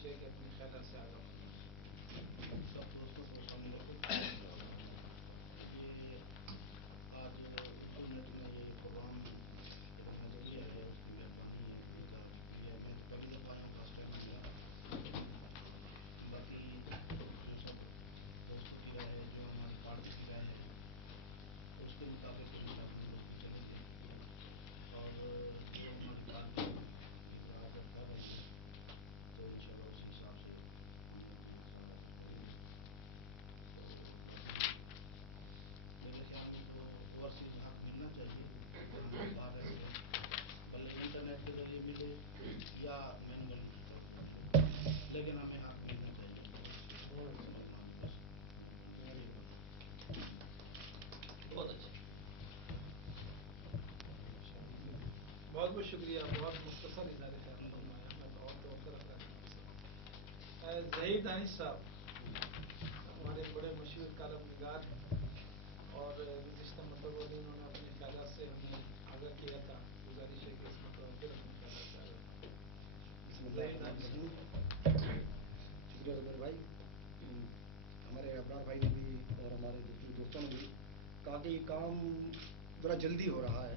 گزارش ہے کہ اپنے خیالات سے آگاہ فرمائیں. سب دوستوں کو السلام علیکم. یہ آج 2 منٹ میں یہ پروگرام نظریہ ہے، اس کی مہربانی ہے، ان کا شکریہ. میں تو پہلی دفعہ آیا ہوں، فاسٹ ٹائم ملا. باقی جو سب دوستوں کی رائے ہے، جو ہماری پارٹی کی رائے ہے، اس کے مطابق انشاءاللہ ہم لوگ چلیں گے. اور جو ہماری پارٹی راہ بتا رہی ہے تو انشاءاللہ اسی حساب سے ہم اپنے اخراجات کریں گے. میرے خیال میں جو اوورسیز حق ملنا چاہیے جہاں ہم باہر رہتے ہیں، بھلے انٹرنیٹ کے ذریعے ملے یا مینول کے طور پر ملے، لیکن ہمیں حق ملنا چاہیے. مہربانی بس. بہت اچھا. بہت بہت شکریہ. بہت مختصر اظہار خیال فرمایا. میں تو اور توقع رکھ رہا تھا. ظہیر دانش صاحب ہمارے بڑے مشہور کالم نگار اور گزشتہ مرتبہ بھی انہوں نے اپنے خیالات سے ہمیں آگاہ کیا تھا. گزارش ہے کہ اس مرتبہ پھر اپنے خیالات سے آگاہ. شکریہ زبیر بھائی. ہمارے ابرار بھائی نے بھی اور ہمارے دوستوں نے بھی کہا کہ یہ کام ذرا جلدی ہو رہا ہے.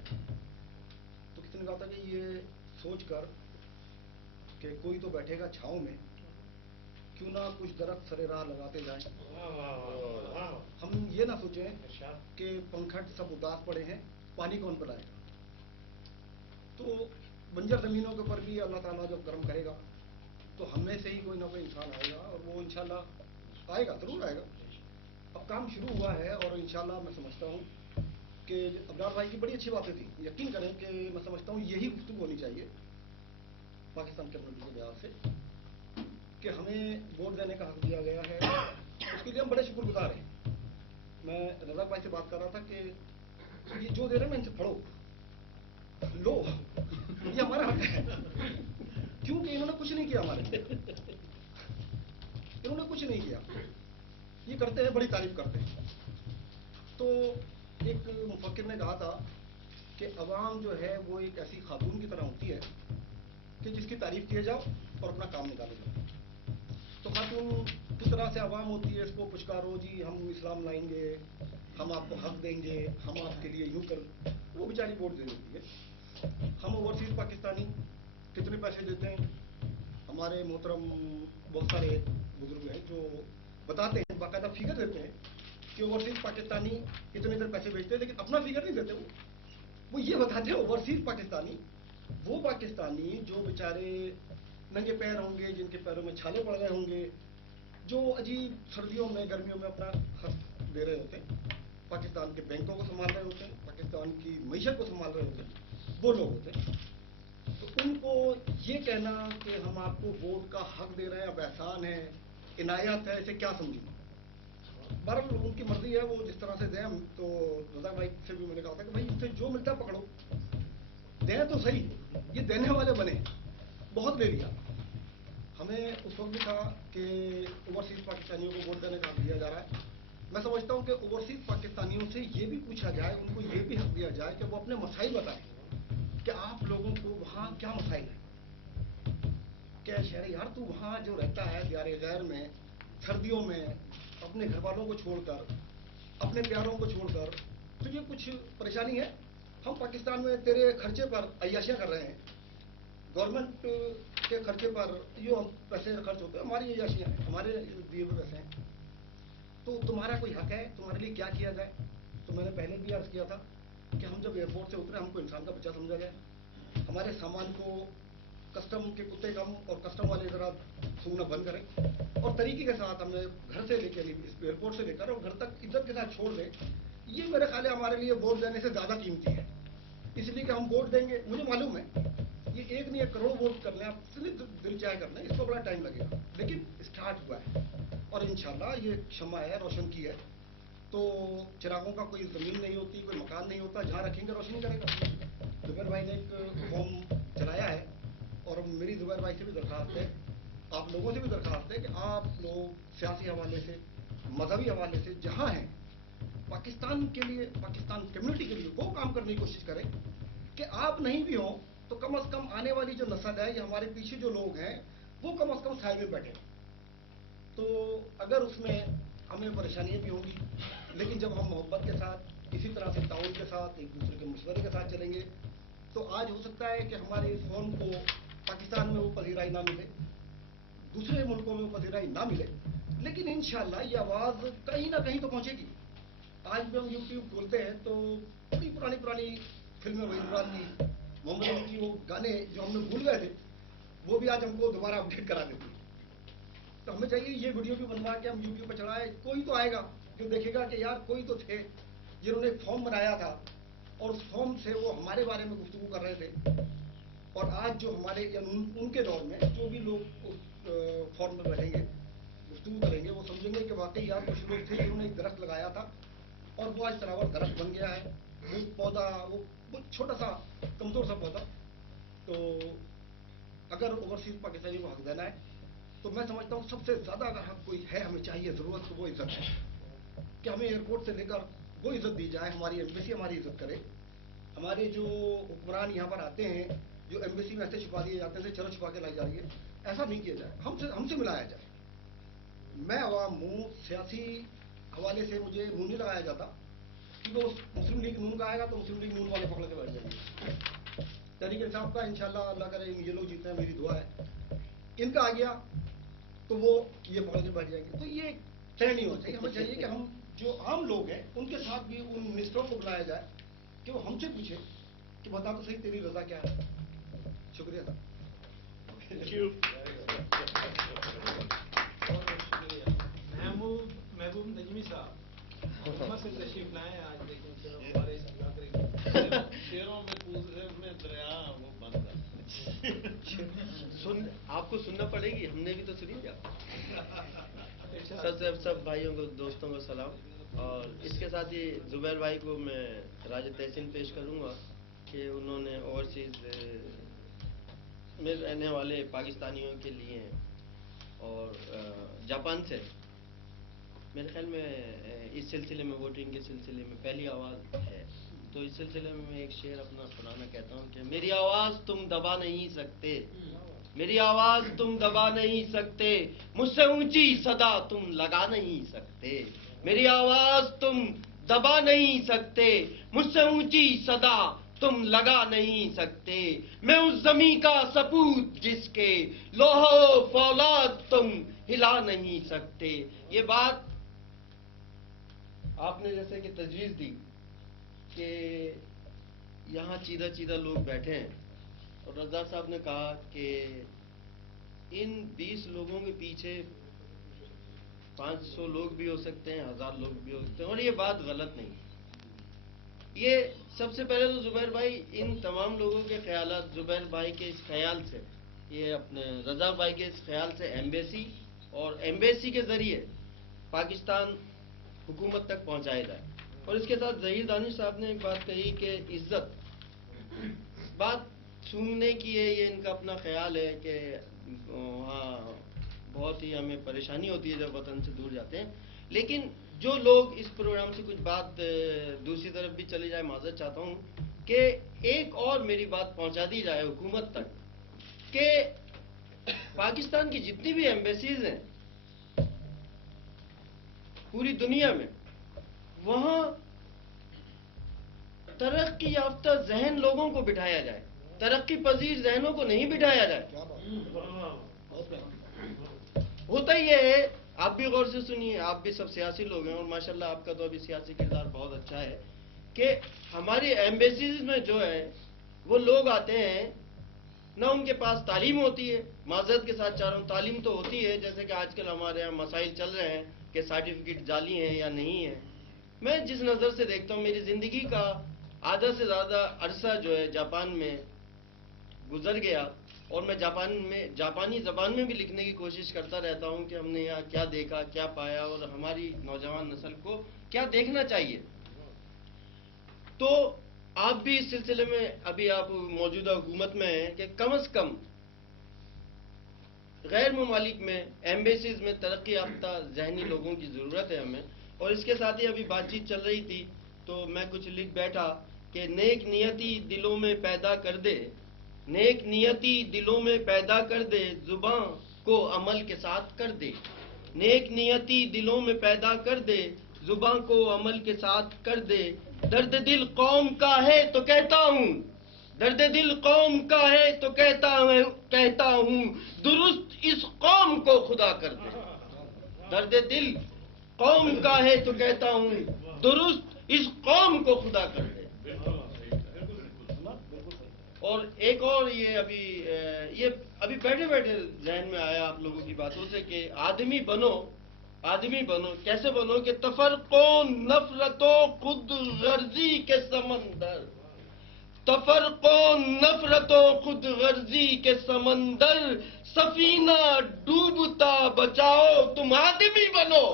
تو کسی نے کہا تھا کہ یہ سوچ کر کہ کوئی تو بیٹھے گا چھاؤں میں، کیوں نہ کچھ درخت سرے راہ لگاتے جائیں. ہم یہ نہ سوچیں کہ پنکھٹ سب اداس پڑے ہیں، پانی کون پلائے گا. تو بنجر زمینوں کے اوپر بھی اللہ تعالیٰ جب کرم کرے گا تو ہم میں سے ہی کوئی نہ کوئی انسان آئے گا، اور وہ انشاءاللہ آئے گا، ضرور آئے گا. اب کام شروع ہوا ہے اور انشاءاللہ میں سمجھتا ہوں کہ ابرار بھائی کی بڑی اچھی باتیں تھیں. یقین کریں کہ میں سمجھتا ہوں یہی گفتگو ہونی چاہیے پاکستان کمیونٹی کے لحاظ سے کہ ہمیں ووٹ دینے کا حق دیا گیا ہے. اس کے لیے ہم بڑے شکر گزار ہیں. میں رضا بھائی سے بات کر رہا تھا کہ یہ جو دے رہے ہیں نا ان سے پڑھو لو، یہ ہمارا حق ہے. کیونکہ انہوں نے کچھ نہیں کیا ہمارے لیے، انہوں نے کچھ نہیں کیا. یہ کرتے ہیں، بڑی تعریف کرتے ہیں. تو ایک مفکر نے کہا تھا کہ عوام جو ہے وہ ایک ایسی خاتون کی طرح ہوتی ہے کہ جس کی تعریف کیے جاؤ اور اپنا کام نکالے جاؤ. تو خاتون کس طرح سے عوام ہوتی ہے، اس کو پچکارو جی ہم اسلام لائیں گے، ہم آپ کو حق دیں گے، ہم آپ کے لیے یوں کر، وہ بیچاری ووٹ دے دیتی ہے. ہم اوورسیز پاکستانی کتنے پیسے دیتے ہیں؟ ہمارے محترم بہت سارے بزرگ ہیں جو بتاتے ہیں، باقاعدہ فگر دیتے ہیں کہ اوورسیز پاکستانی اتنے اتنے پیسے بھیجتے ہیں، لیکن اپنا فگر نہیں دیتے. وہ یہ بتاتے ہیں اوورسیز پاکستانی وہ پاکستانی جو بیچارے ننگے پیر ہوں گے، جن کے پیروں میں چھالے پڑ گئے ہوں گے، جو عجیب سردیوں میں گرمیوں میں اپنا خرچ دے رہے ہوتے ہیں، پاکستان کے بینکوں کو سنبھال رہے ہوتے ہیں، پاکستان کی معیشت کو سنبھال رہے ہوتے ہیں، وہ لوگ ہوتے ہیں. تو ان کو یہ کہنا کہ ہم آپ کو ووٹ کا حق دے رہے ہیں، اب احسان ہے، عنایت ہے، اسے کیا سمجھیں. بہرحال ان کی مرضی ہے، وہ جس طرح سے دیں. تو رضا بھائی سے بھی میں نے کہا تھا کہ بھائی ان سے جو ملتا ہے پکڑو، دیں تو صحیح. یہ دینے والے بنے، بہت لے لیا. ہمیں اس وقت بھی کہا کہ اوورسیز پاکستانیوں کو ووٹ دینے کا حق دیا جا رہا ہے. میں سمجھتا ہوں کہ اوورسیز پاکستانیوں سے یہ بھی پوچھا جائے، ان کو یہ بھی حق دیا جائے کہ وہ اپنے مسائل بتائیں کہ آپ لوگوں کو وہاں کیا مسائل ہیں. کہ شہر یار تو وہاں جو رہتا ہے دیار غیر میں سردیوں میں اپنے گھر والوں کو چھوڑ کر، اپنے پیاروں کو چھوڑ کر، تجھے کچھ پریشانی ہے؟ ہم پاکستان میں تیرے خرچے پر عیاشیاں کر رہے ہیں، گورنمنٹ کے خرچے پر جو ہم پیسے خرچ ہوتے ہیں، ہماری عیاشیاں ہیں، ہمارے دیے ہوئے پیسے ہیں. تو تمہارا کوئی حق ہے؟ تمہارے لیے کیا کیا جائے؟ تو میں نے پہلے بھی عرض کیا تھا کہ ہم جب ایئرپورٹ سے اترے ہم کو انسان کا بچہ سمجھا جائے. ہمارے سامان کو کسٹم کے کتے کم اور کسٹم والے ذرا سونگنا بند کریں، اور طریقے کے ساتھ ہمیں گھر سے لے کے ایئرپورٹ سے لے کر اور گھر تک عزت کے ساتھ چھوڑ دیں. یہ میرے خیال ہے ہمارے لیے ووٹ دینے سے زیادہ قیمتی ہے. اس لیے کہ ہم ووٹ دیں گے، مجھے معلوم ہے یہ 1 نہیں 1 کروڑ ووٹ کر لیں آپ، دل چاہے کر لیں، اس کو بڑا ٹائم لگے گا، لیکن اسٹارٹ ہوا ہے اور انشاءاللہ یہ شمع ہے، روشن کی ہے. تو چراغوں کا کوئی زمین نہیں ہوتی، کوئی مکان نہیں ہوتا، جہاں رکھیں گے روشنی کرے گا. زبیر بھائی نے ایک فارم چلایا ہے اور میری زبیر بھائی سے بھی درخواست ہے، آپ لوگوں سے بھی درخواست ہے کہ آپ لوگ سیاسی حوالے سے، مذہبی حوالے سے جہاں ہیں، پاکستان کے لیے، پاکستان کمیونٹی کے لیے وہ کام کرنے کی کوشش کریں کہ آپ نہیں بھی ہوں تو کم از کم آنے والی جو نسل ہے یا ہمارے پیچھے جو لوگ ہیں वो कम से कम साए में बैठे। तो अगर उसमें हमें परेशानियाँ भी होंगी, लेकिन जब हम मोहब्बत के साथ, इसी तरह से ताउन के साथ, एक दूसरे के मशवरे के साथ चलेंगे, तो आज हो सकता है कि हमारे इस फॉर्म को पाकिस्तान में वो पजीराई ना मिले, दूसरे मुल्कों में वो पजीराई ना मिले, लेकिन इंशाअल्लाह ये आवाज़ कहीं ना कहीं तो पहुँचेगी। आज भी हम यूट्यूब खोलते हैं तो बड़ी पुरानी फिल्में, वही इमरान की, मोहम्मद अली की, वो गाने जो हमने भूल गए थे, वो भी आज हमको दोबारा अपडेट करा देते हैं। तो हमें चाहिए ये वीडियो भी बनवा के हम यूट्यूब पर चढ़ाएं, कोई तो आएगा जो देखेगा कि यार कोई तो थे जिन्होंने एक फॉर्म बनाया था और उस फॉर्म से वो हमारे बारे में गुफ्तगू कर रहे थे, और आज जो हमारे उनके दौर में जो भी लोग उस फॉर्म में बैठेंगे, गुफ्तगू करेंगे, वो समझेंगे कि वाकई यार कुछ लोग थे जिन्होंने एक दरख्त लगाया था और वो आज तनावर दरख्त बन गया है। वो पौधा, वो छोटा सा कमजोर सा पौधा, तो अगर ओवरसीज पाकिस्तानी को हक देना है तो मैं समझता हूँ सबसे ज्यादा अगर हक कोई है, हमें चाहिए जरूरत, तो वो इज्जत है कि हमें एयरपोर्ट से लेकर वो इज्जत दी जाए, हमारी एम्बेसी हमारी इज्जत करे। हमारे जो हुक्मरान यहाँ पर आते हैं, जो एम्बेसी में ऐसे छुपा दिए जाते हैं, चलो छुपा के लाई जा रही है, ऐसा नहीं किया जाए, हमसे मिलाया जाए। मैं अवाम हूँ, सियासी हवाले से मुझे मुंह नहीं लगाया जाता कि वो मुस्लिम लीग नून का आएगा तो मुस्लिम लीग नून वाले पकड़ के बैठ जाएंगे। तहरीक इंसाफ का इंशाल्लाह अल्लाह करे ये लोग जीते हैं, मेरी दुआ है। इनका आ गया तो वो ये पकड़ के बैठ जाएंगे। तो ये तय नहीं होना चाहिए। हमें चाहिए कि हम जो आम लोग हैं उनके साथ भी उन मिनिस्टरों को बुलाया जाए कि वो हमसे पूछे कि बता तो सही तेरी रजा क्या है। शुक्रिया था। महबूब नजमी साहब से तशरीफ लाए आज, लेकिन हमारे शेरों में पूछने में दरिया वो बंद सुन, आपको सुनना पड़ेगी, हमने भी तो सुनी क्या। सब भाइयों को, दोस्तों को सलाम। और इसके साथ ही जुबैर भाई को मैं राज तहसीन पेश करूंगा कि उन्होंने ओवरसीज में रहने वाले पाकिस्तानियों के लिए और जापान से मेरे ख्याल में इस सिलसिले में, वोटिंग के सिलसिले में पहली आवाज़ है। तो इस सिलसिले में मैं एक शेर अपना पुराना कहता हूँ कि मेरी आवाज़ तुम दबा नहीं सकते, मेरी आवाज़ तुम दबा नहीं सकते, मुझसे ऊंची सदा तुम लगा नहीं सकते, मेरी आवाज़ तुम दबा नहीं सकते, मुझसे ऊंची सदा तुम लगा नहीं सकते, मैं उस ज़मीं का सपूत जिसके लोहो फौलाद तुम हिला नहीं सकते। ये बात आपने जैसे कि तजवीज़ दी कि यहाँ चीदा लोग बैठे हैं, और रज़ा साहब ने कहा कि इन 20 लोगों के पीछे 500 लोग भी हो सकते हैं, 1000 लोग भी हो सकते हैं, और ये बात गलत नहीं। ये सबसे पहले तो जुबैर भाई, इन तमाम लोगों के ख्यालात, जुबैर भाई के इस ख्याल से, ये अपने रज़ा भाई के इस ख्याल से एम्बेसी और एम्बेसी के जरिए पाकिस्तान हुकूमत तक पहुंचाया जाए। और इसके साथ ज़हीर दानिश साहब ने एक बात कही कि इज्जत, बात सुनने की है, ये इनका अपना ख्याल है कि वहाँ बहुत ही हमें परेशानी होती है जब वतन से दूर जाते हैं। लेकिन जो लोग इस प्रोग्राम से कुछ बात दूसरी तरफ भी चली जाए, माजरत चाहता हूँ कि एक और मेरी बात पहुंचा दी जाए हुकूमत तक कि पाकिस्तान की जितनी भी एम्बेसीज हैं पूरी दुनिया में, वहां तरक्की याफ्ता जहन लोगों को बिठाया जाए, तरक्की पजीर जहनों को नहीं बिठाया जाए। होता ही है, आप भी गौर से सुनिए, आप भी सब सियासी लोग हैं और माशाल्लाह आपका तो अभी सियासी किरदार बहुत अच्छा है कि हमारी एम्बेसीज में जो है वो लोग आते हैं, ना उनके पास तालीम होती है, माजरत के साथ चाह रहा हूँ, तालीम तो होती है, जैसे कि आजकल हमारे यहाँ मसाइल चल रहे हैं कि सर्टिफिकेट जाली हैं या नहीं है। मैं जिस नज़र से देखता हूँ, मेरी ज़िंदगी का आधा से ज़्यादा अरसा जो है जापान में गुजर गया, और मैं जापानी ज़बान में भी लिखने की कोशिश करता रहता हूँ कि हमने यहाँ क्या देखा, क्या पाया, और हमारी नौजवान नस्ल को क्या देखना चाहिए। तो आप भी इस सिलसिले में, अभी आप मौजूदा हुकूमत में हैं, कि कम से कम गैर ममालिक में एम्बेसीज में तरक्की याफ्ता जहनी लोगों की ज़रूरत है हमें। और इसके साथ ही अभी बातचीत चल रही थी तो मैं कुछ लिख बैठा कि नेक नियति दिलों में पैदा कर दे, نیک نیتی دلوں میں پیدا کر دے، زباں کو عمل کے ساتھ کر دے۔ نیک نیتی دلوں میں پیدا کر دے، زباں کو عمل کے ساتھ کر دے۔ درد دل قوم کا ہے تو کہتا ہوں، درد دل قوم کا ہے تو کہتا ہوں، درست اس قوم کو خدا کر دے۔ درد دل قوم کا ہے تو کہتا ہوں، درست اس قوم کو خدا کر دے۔ اور ایک اور یہ ابھی بیٹھے بیٹھے ذہن میں آیا آپ لوگوں کی باتوں سے کہ آدمی بنو کیسے بنو کہ تفرقوں نفرتوں خود غرضی کے سمندر، تفرقوں نفرتوں خود غرضی کے سمندر، سفینہ ڈوبتا بچاؤ تم آدمی بنو۔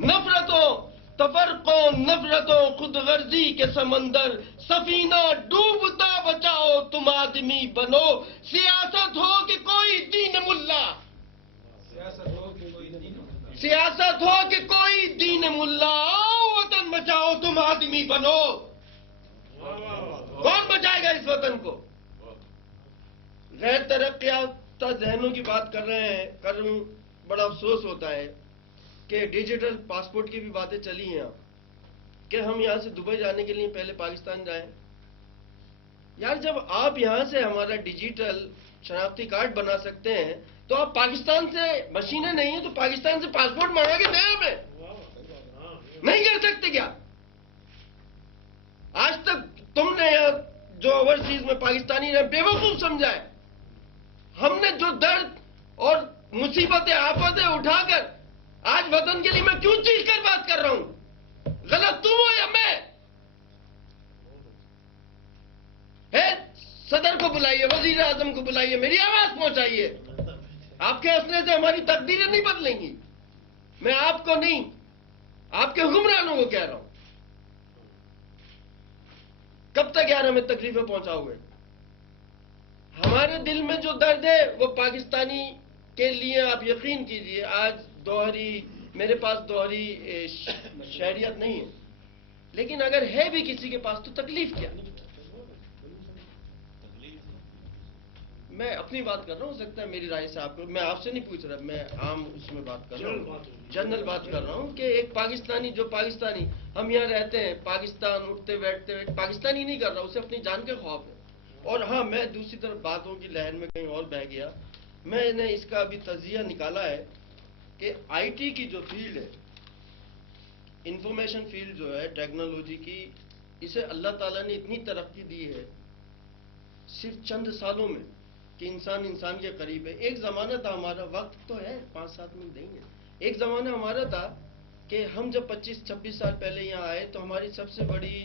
نفرتوں تفرقوں نفرتوں خود غرضی کے سمندر، سفینہ ڈوبتا بچاؤ تم آدمی بنو۔ سیاست ہو کہ کوئی دین ملا، سیاست ہو کہ کوئی دین ملا، سیاست ہو کہ کوئی دین ملا، آؤ وطن بچاؤ تم آدمی بنو۔ کون بچائے گا اس وطن کو؟ غیر ترقی یافتہ ذہنوں کی بات کر رہا ہوں، بڑا افسوس ہوتا ہے کہ ڈیجیٹل پاسپورٹ کی بھی باتیں چلی ہیں کہ ہم یہاں سے دبئی جانے کے لیے پہلے پاکستان جائیں۔ یار جب آپ یہاں سے ہمارا ڈیجیٹل شناختی کارڈ بنا سکتے ہیں تو آپ پاکستان سے مشینیں نہیں ہیں تو پاکستان سے پاسپورٹ مانگا کے دیں ہمیں؟ نہیں کر سکتے کیا؟ آج تک تم نے جو اوورسیز میں پاکستانی نے بے وقوف سمجھا ہے، ہم نے جو درد اور مصیبتیں آفتیں اٹھا کر آج وطن کے لیے میں کیوں چیخ کر بات کر رہا ہوں؟ غلط تم ہو یا میں؟ صدر کو بلائیے، وزیر اعظم کو بلائیے، میری آواز پہنچائیے۔ آپ کے ہنسنے سے ہماری تقدیریں نہیں بدلیں گی۔ میں آپ کو نہیں، آپ کے حکمرانوں کو کہہ رہا ہوں۔ کب تک یار ہمیں تکلیفیں پہنچاؤ گے؟ ہمارے دل میں جو درد ہے وہ پاکستانی کے لیے آپ یقین کیجئے، آج میرے پاس دوہری شہریت نہیں ہے، لیکن اگر ہے بھی کسی کے پاس تو تکلیف کیا؟ میں اپنی بات کر رہا ہوں، ہو سکتا ہے میری رائے سے آپ کو، میں آپ سے نہیں پوچھ رہا، میں عام اس میں بات کر رہا ہوں، جنرل بات کر رہا ہوں کہ ایک پاکستانی جو پاکستانی ہم یہاں رہتے ہیں، پاکستان اٹھتے بیٹھتے ہوئے پاکستانی نہیں کر رہا، اسے اپنی جان کے خوف ہے۔ اور ہاں، میں دوسری طرف باتوں کی لہر میں کہیں اور بہہ گیا، میں نے اس کا ابھی تجزیہ نکالا ہے کہ آئی ٹی کی جو فیلڈ ہے، انفارمیشن فیلڈ جو ہے ٹیکنالوجی کی، اسے اللہ تعالیٰ نے اتنی ترقی دی ہے صرف چند سالوں میں کہ انسان کے قریب ہے۔ ایک زمانہ تھا ہمارا، وقت تو ہے 5-7 منٹ دیں گے، ایک زمانہ ہمارا تھا کہ ہم جب 25-26 سال پہلے یہاں آئے تو ہماری سب سے بڑی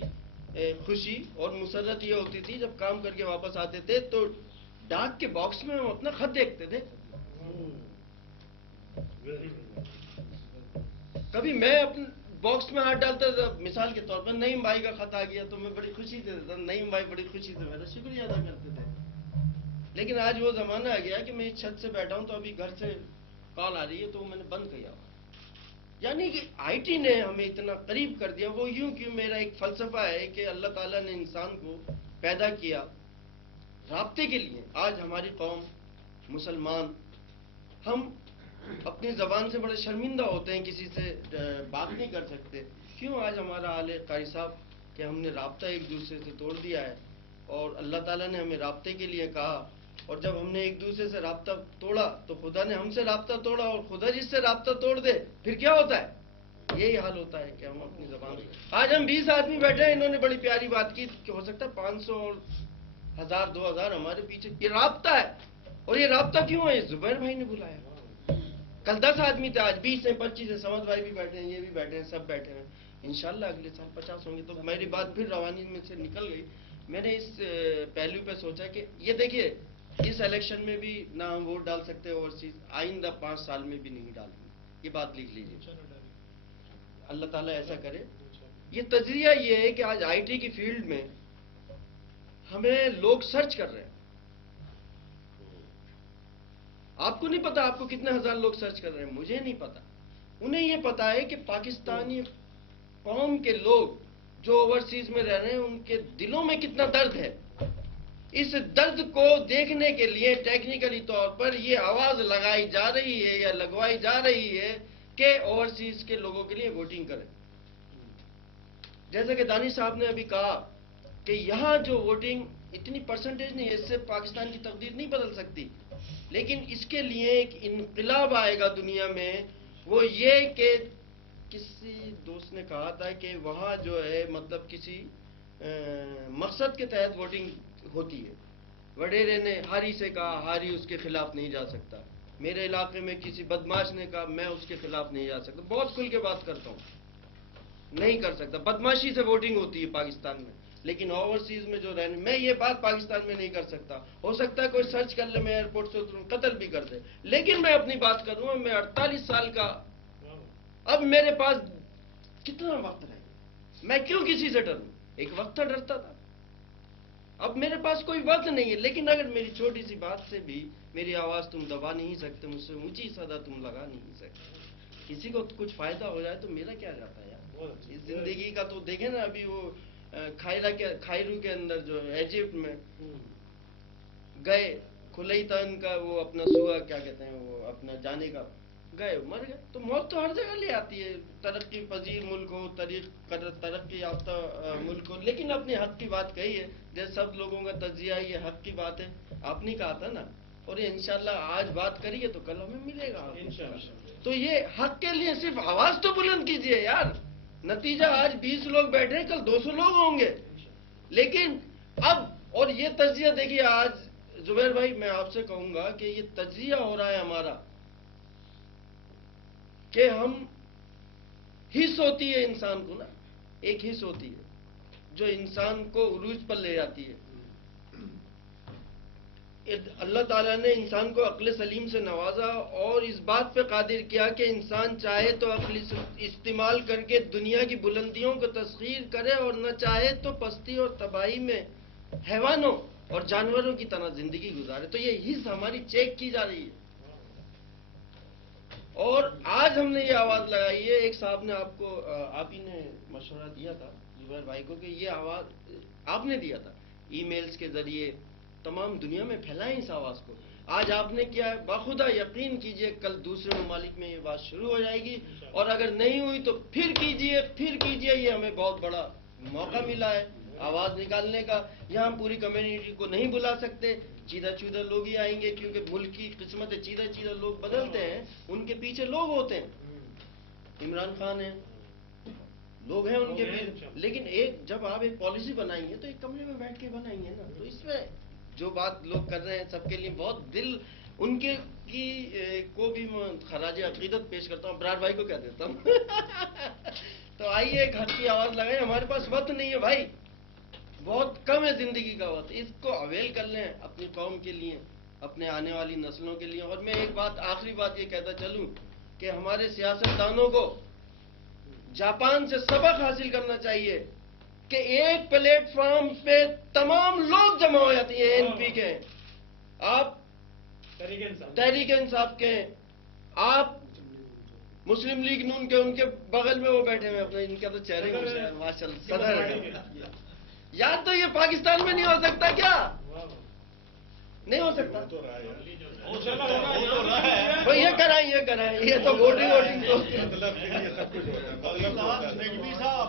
خوشی اور مسرت یہ ہوتی تھی جب کام کر کے واپس آتے تھے تو ڈاک کے باکس میں ہم اپنا خط دیکھتے تھے۔ کبھی میں اپنے باکس میں ہاتھ ڈالتا تھا، مثال کے طور پر نعیم بھائی کا خط آ گیا تو میں بڑی خوشی سے دیتا، نعیم بھائی بڑی خوشی سے میرا شکریہ ادا کرتے تھے۔ لیکن آج وہ زمانہ آ گیا کہ میں اس چھت سے بیٹھا ہوں تو ابھی گھر سے کال آ رہی ہے تو میں نے بند کیا۔ یعنی کہ آئی ٹی نے ہمیں اتنا قریب کر دیا۔ وہ یوں کہ میرا ایک فلسفہ ہے کہ اللہ تعالیٰ نے انسان کو پیدا کیا رابطے کے لیے۔ آج ہماری قوم مسلمان، ہم اپنی زبان سے بڑے شرمندہ ہوتے ہیں، کسی سے بات نہیں کر سکتے۔ کیوں آج ہمارا حال ہے قاری صاحب کہ ہم نے رابطہ ایک دوسرے سے توڑ دیا ہے، اور اللہ تعالیٰ نے ہمیں رابطے کے لیے کہا، اور جب ہم نے ایک دوسرے سے رابطہ توڑا تو خدا نے ہم سے رابطہ توڑا، اور خدا جس سے رابطہ توڑ دے پھر کیا ہوتا ہے؟ یہی حال ہوتا ہے کہ ہم اپنی زبان سے آج ہم 20 آدمی بیٹھے ہیں، انہوں نے بڑی پیاری بات کی کہ ہو سکتا ہے 500 اور 1000 2000 ہمارے پیچھے، یہ رابطہ ہے۔ اور یہ رابطہ کیوں ہے؟ زبیر بھائی نے بلایا۔ کل 10 آدمی تھے، آج 20 ہیں، 25 ہیں، سمد بھائی بھی بیٹھے ہیں، یہ بھی بیٹھے ہیں، سب بیٹھے ہیں۔ انشاءاللہ اگلے سال 50 ہوں گے۔ تو میری بات پھر روانی میں سے نکل گئی۔ میں نے اس پہلو پہ سوچا کہ یہ دیکھیے، اس الیکشن میں بھی نہ ہم ووٹ ڈال سکتے اوورسیز، آئندہ 5 سال میں بھی نہیں ڈالیں گے، یہ بات لکھ لیجیے، اللہ تعالیٰ ایسا کرے۔ یہ تجزیہ یہ ہے کہ آج آئی ٹی کی فیلڈ میں ہمیں لوگ سرچ کر رہے ہیں۔ آپ کو نہیں پتا آپ کو کتنے ہزار لوگ سرچ کر رہے ہیں، مجھے نہیں پتا۔ انہیں یہ پتا ہے کہ پاکستانی قوم کے لوگ جو اوورسیز میں رہ رہے ہیں ان کے دلوں میں کتنا درد ہے. اس درد کو دیکھنے کے لیے ٹیکنیکلی طور پر یہ آواز لگائی جا رہی ہے یا لگوائی جا رہی ہے کہ اوورسیز کے لوگوں کے لیے ووٹنگ کریں. جیسا کہ دانش صاحب نے ابھی کہا کہ یہاں جو ووٹنگ اتنی پرسنٹیج نہیں ہے، اس سے پاکستان کی تقدیر نہیں بدل سکتی، لیکن اس کے لیے ایک انقلاب آئے گا دنیا میں. وہ یہ کہ کسی دوست نے کہا تھا کہ وہاں جو ہے مطلب کسی مقصد کے تحت ووٹنگ ہوتی ہے. وڈیرے نے ہاری سے کہا ہاری اس کے خلاف نہیں جا سکتا. میرے علاقے میں کسی بدماش نے کہا میں اس کے خلاف نہیں جا سکتا. بہت کھل کے بات کرتا ہوں، نہیں کر سکتا. بدماشی سے ووٹنگ ہوتی ہے پاکستان میں، لیکن اوورسیز میں جو رہنے، میں یہ بات پاکستان میں نہیں کر سکتا. ہو سکتا ہے کوئی سرچ کر لے، میں ایئرپورٹ سے اتروں قتل بھی کر دے، لیکن میں اپنی بات کروں. میں 48 سال کا، اب میرے پاس کتنا وقت رہے گا؟ میں کیوں کسی سے ڈروں؟ ایک وقت تھا ڈرتا تھا، اب میرے پاس کوئی وقت نہیں ہے. لیکن اگر میری چھوٹی سی بات سے بھی میری آواز تم دبا نہیں سکتے، مجھ سے اونچی صدا تم لگا نہیں سکتے. کسی کو کچھ فائدہ ہو جائے تو میرا کیا جاتا ہے یار. اس زندگی کا تو دیکھیں نا، ابھی وہ کھائرو کے اندر جو ایجپٹ میں گئے، کھلئی تھا ان کا وہ اپنا سوا کیا کہتے ہیں، وہ اپنا جانے کا، گئے مر گئے. تو موت تو ہر جگہ لے آتی ہے، ترقی پذیر ملک ہو، ترقی یافتہ ملک ہو، لیکن اپنے حق کی بات کہی ہے. جیسے سب لوگوں کا تجزیہ یہ حق کی بات ہے، آپ نے کہا تھا نا، اور یہ انشاءاللہ آج بات کریے تو کل ہمیں ملے گا. تو یہ حق کے لیے صرف آواز تو بلند کیجئے یار. نتیجہ آج 20 لوگ بیٹھے، کل 200 لوگ ہوں گے. لیکن اب، اور یہ تجزیہ دیکھیے آج زبیر بھائی، میں آپ سے کہوں گا کہ یہ تجزیہ ہو رہا ہے ہمارا کہ ہم، حص ہوتی ہے انسان کو نا، ایک حص ہوتی ہے جو انسان کو عروج پر لے جاتی ہے. اللہ تعالیٰ نے انسان کو عقل سلیم سے نوازا اور اس بات پہ قادر کیا کہ انسان چاہے تو عقل استعمال کر کے دنیا کی بلندیوں کو تسخیر کرے، اور نہ چاہے تو پستی اور تباہی میں حیوانوں اور جانوروں کی طرح زندگی گزارے. تو یہ حص ہماری چیک کی جا رہی ہے. اور آج ہم نے یہ آواز لگائی ہے. ایک صاحب نے آپ ہی نے مشورہ دیا تھا زبیر بھائی کو کہ یہ آواز آپ نے دیا تھا، ای میلز کے ذریعے تمام دنیا میں پھیلائیں اس آواز کو. آج آپ نے کیا ہے، باخدا یقین کیجئے کل دوسرے ممالک میں یہ بات شروع ہو جائے گی. اور اگر نہیں ہوئی تو پھر کیجئے. یہ ہمیں بہت بڑا موقع ملا ہے آواز نکالنے کا. یہاں پوری کمیونٹی کو نہیں بلا سکتے، چیدہ چودہ لوگ ہی آئیں گے، کیونکہ ملک کی قسمت ہے. چیدہ لوگ بدلتے ہیں، ان کے پیچھے لوگ ہوتے ہیں. عمران خان ہیں، لوگ ہیں ان کے پیچھے. لیکن جب آپ ایک پالیسی بنائیں گے تو ایک کمرے میں بیٹھ کے بنائیں گے نا. تو اس میں جو بات لوگ کر رہے ہیں سب کے لیے بہت دل ان کے کو بھی میں خراج عقیدت پیش کرتا ہوں. برار بھائی کو کہہ دیتا ہوں. تو آئیے ایک حق کی آواز لگائیں. ہمارے پاس وقت نہیں ہے بھائی، بہت کم ہے زندگی کا وقت. اس کو اویل کر لیں اپنی قوم کے لیے، اپنے آنے والی نسلوں کے لیے. اور میں ایک بات، آخری بات یہ کہتا چلوں کہ ہمارے سیاستدانوں کو جاپان سے سبق حاصل کرنا چاہیے کہ ایک پلیٹ فارم پہ تمام لوگ جمع ہو جاتے ہیں. این پی کے، آپ تحریک انصاف کے، آپ مسلم لیگ نون کے، ان کے بغل میں وہ بیٹھے ہوئے اپنے، ان کا تو چہرے ماشاء اللہ صدر. یا تو یہ پاکستان میں نہیں ہو سکتا کیا؟ نہیں ہو سکتا. وہ یہ کرائیں، یہ تو ووٹنگ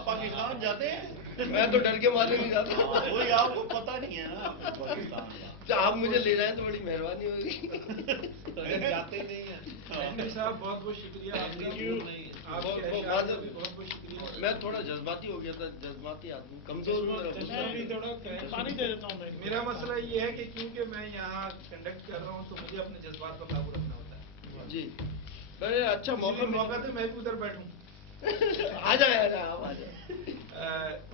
پاکستان جاتے ہیں. میں تو ڈر کے مارنے نہیں جاتا. وہی آپ کو پتہ نہیں ہے نا پاکستان کا. آپ مجھے لے جائیں تو بڑی مہربانی ہوگی. جاتے ہی نہیں ہیں. صاحب بہت بہت شکریہ آپ کا. بہت بہت شکریہ. میں تھوڑا جذباتی ہو گیا تھا، جذباتی آدمی، کمزور پانی دے دیتا ہوں. میرا مسئلہ یہ ہے کہ کیونکہ میں یہاں کنڈکٹ کر رہا ہوں تو مجھے اپنے جذبات پر قابو رکھنا ہوتا ہے. جی اچھا موقع سے میں بھی ادھر بیٹھوں. آ جائے.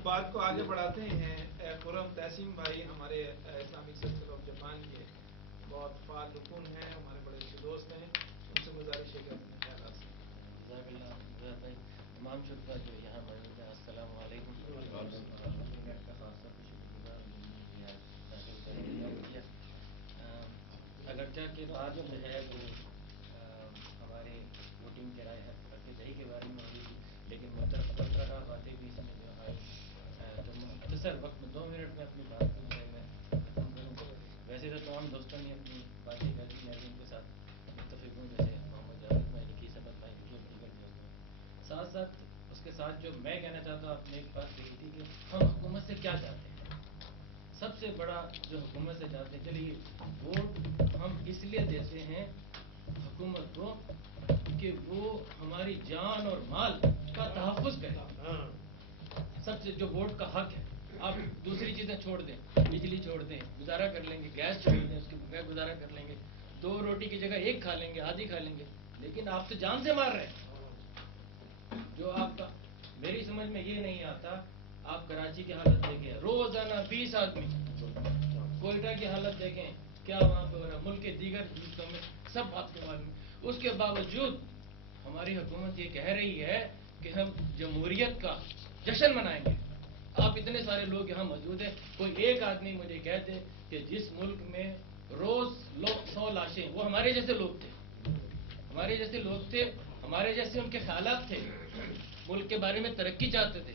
بات کو آگے بڑھاتے ہیں. خرم تحسین بھائی ہمارے اسلامک سرکل آف جاپان کے بہت فعال رکن ہیں، ہمارے بڑے اچھے دوست ہیں. ان سے گزارش ہے کہ اپنے خیالات سے. تمام شکریہ جو یہاں موجود ہیں. السلام علیکم. اگرچہ کہ بات جو ہے وہ ہمارے ووٹنگ کے رائے حق رکھے صحیح کے بارے میں ہوئی، لیکن مترقہ باتیں بھی اس میں جو آئی مختصر وقت میں 2 منٹ میں اپنی بات کو جو ہے میں ختم کروں. ویسے تو تمام دوستوں نے اپنی باتیں کر دی, میں ان کے ساتھ متفق ہوں, جیسے محمد جاوید بھائی, نکی سبق بھائی, جو دیگر جو ہیں. ساتھ ساتھ اس کے ساتھ جو میں کہنا چاہتا ہوں, آپ نے ایک بات کہی تھی کہ ہم حکومت سے کیا چاہتے ہیں. سب سے بڑا جو حکومت سے چاہتے ہیں, چلیے ووٹ ہم اس لیے دیتے ہیں حکومت کو کہ وہ ہماری جان اور مال کا تحفظ کرے. سب سے جو ووٹ کا حق ہے. آپ دوسری چیزیں چھوڑ دیں, بجلی چھوڑ دیں, گزارا کر لیں گے, گیس چھوڑ دیں, اس کے بغیر گزارا کر لیں گے, 2 روٹی کی جگہ 1 کھا لیں گے, آدھی کھا لیں گے, لیکن آپ تو جان سے مار رہے ہیں. جو آپ کا میری سمجھ میں یہ نہیں آتا. آپ کراچی کی حالت دیکھیں, روزانہ 20 آدمی. کوئٹہ کی حالت دیکھیں کیا وہاں پہ ہو رہا ہے, ملک کے دیگر حصوں میں سب آپ کے بارے میں. اس کے باوجود ہماری حکومت یہ کہہ رہی ہے کہ ہم جمہوریت کا جشن منائیں گے. آپ اتنے سارے لوگ یہاں موجود ہیں, کوئی ایک آدمی مجھے کہتے کہ جس ملک میں روز 100 لاشیں, وہ ہمارے جیسے لوگ تھے, ہمارے جیسے لوگ تھے, ہمارے جیسے ان کے خیالات تھے, ملک کے بارے میں ترقی چاہتے تھے,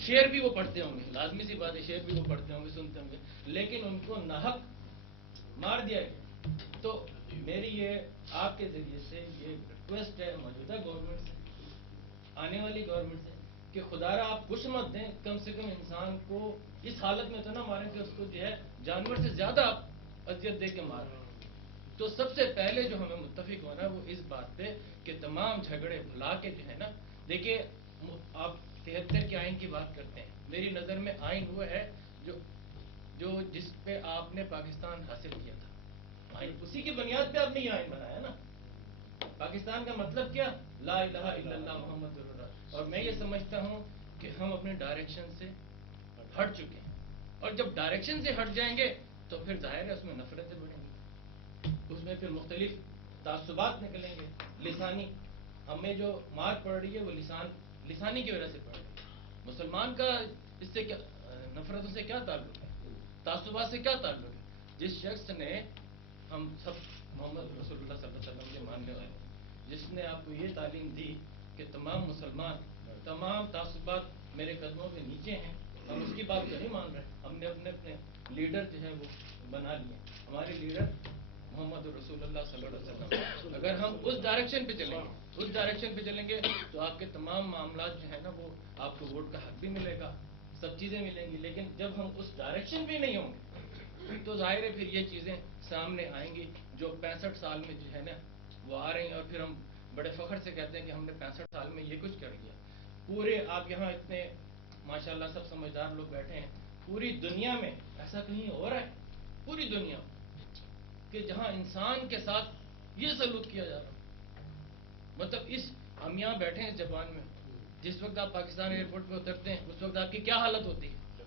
شعر بھی وہ پڑھتے ہوں گے, لازمی سی بات ہے, شعر بھی وہ پڑھتے ہوں گے, سنتے ہوں گے, لیکن ان کو ناحق مار دیا گیا. تو میری یہ آپ کے ذریعے سے یہ ریکویسٹ ہے موجودہ گورنمنٹ سے, آنے والی گورنمنٹ سے, کہ خدا را آپ کچھ مت دیں, کم سے کم انسان کو اس حالت میں تو نہ ماریں کہ اس کو جو ہے جانور سے زیادہ آپ اذیت دے کے مار رہے ہیں. تو سب سے پہلے جو ہمیں متفق ہونا ہے وہ اس بات پہ کہ تمام جھگڑے بھلا کے جو ہے نا, دیکھیے آپ 73 کے آئین کی بات کرتے ہیں, میری نظر میں آئین وہ ہے جو جس پہ آپ نے پاکستان حاصل کیا تھا, آئین اسی کی بنیاد پہ آپ نے یہ آئین بنایا نا. پاکستان کا مطلب کیا, لا الہ الا اللہ محمد رسول اللہ. اور میں یہ سمجھتا ہوں کہ ہم اپنے ڈائریکشن سے ہٹ چکے ہیں, اور جب ڈائریکشن سے ہٹ جائیں گے تو پھر ظاہر ہے اس میں نفرتیں بڑھیں گی, اس میں پھر مختلف تعصبات نکلیں گے. لسانی ہمیں جو مار پڑ رہی ہے وہ لسانی کی وجہ سے پڑ رہی ہے. مسلمان کا اس سے کیا, نفرتوں سے کیا تعلق ہے, تعصبات سے کیا تعلق ہے. جس شخص نے, ہم سب محمد رسول اللہ صلی اللہ علیہ وسلم کے ماننے والے ہیں, جس نے آپ کو یہ تعلیم دی کہ تمام مسلمان, تمام تعصبات میرے قدموں کے نیچے ہیں, ہم اس کی بات کو نہیں مان رہے. ہم نے اپنے لیڈر جو ہے وہ بنا لیے, ہمارے لیڈر محمد رسول اللہ صلی اللہ علیہ وسلم. اگر ہم اس ڈائریکشن پہ چلیں گے تو آپ کے تمام معاملات جو ہے نا وہ آپ کو ووٹ کا حق بھی ملے گا, سب چیزیں ملیں گی. لیکن جب ہم اس ڈائریکشن بھی نہیں ہوں گے تو ظاہر ہے پھر یہ چیزیں سامنے آئیں گی جو 65 سال میں جو ہے نا وہ آ رہی ہیں. اور پھر ہم بڑے فخر سے کہتے ہیں کہ ہم نے 65 سال میں یہ کچھ کر دیا. پورے آپ یہاں اتنے ماشاءاللہ سب سمجھدار لوگ بیٹھے ہیں, پوری دنیا میں ایسا کہیں ہو رہا ہے, پوری دنیا کہ جہاں انسان کے ساتھ یہ سلوک کیا جا رہا ہے. مطلب اس ہم یہاں بیٹھے ہیں جاپان میں, جس وقت آپ پاکستان ایئرپورٹ پہ اترتے ہیں اس وقت آپ کی کیا حالت ہوتی ہے.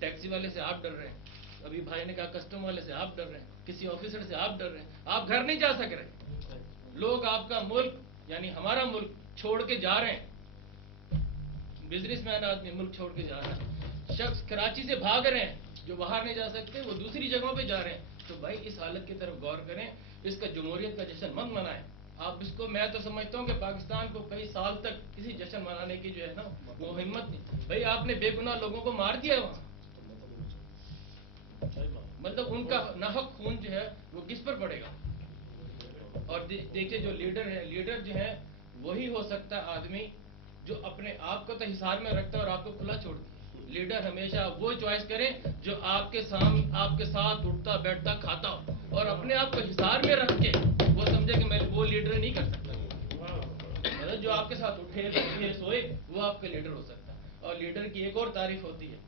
ٹیکسی والے سے آپ ڈر رہے ہیں, ابھی بھائی نے کہا کسٹم والے سے آپ ڈر رہے ہیں, کسی آفیسر سے آپ ڈر رہے ہیں, آپ گھر نہیں جا سک رہے. لوگ آپ کا ملک یعنی ہمارا ملک چھوڑ کے جا رہے ہیں. بزنس مین آدمی ملک چھوڑ کے جا رہا ہے, شخص کراچی سے بھاگ رہے ہیں, جو باہر نہیں جا سکتے وہ دوسری جگہوں پہ جا رہے ہیں. تو بھائی اس حالت کی طرف غور کریں, اس کا جمہوریت کا جشن مت منائیں. آپ اس کو, میں تو سمجھتا ہوں کہ پاکستان کو کئی سال تک کسی جشن منانے کی جو ہے نا وہ ہمت نہیں. بھائی آپ نے بے گناہ لوگوں کو مار دیا وہاں, مطلب ان کا ناحق خون جو ہے وہ کس پر پڑے گا. اور دیکھیے جو لیڈر ہے, لیڈر جو ہے وہی ہو سکتا ہے آدمی جو اپنے آپ کو تو حصار میں رکھتا ہے اور آپ کو کھلا چھوڑ دیا. لیڈر ہمیشہ وہ چوائس کریں جو آپ کے ساتھ اٹھتا بیٹھتا کھاتا ہو, اور اپنے آپ کو حصار میں رکھ کے وہ سمجھے کہ میں وہ لیڈر نہیں کر سکتا. مطلب جو آپ کے ساتھ اٹھے بیٹھے سوئے وہ آپ کا لیڈر ہو سکتا ہے. اور لیڈر کی ایک اور تعریف ہوتی ہے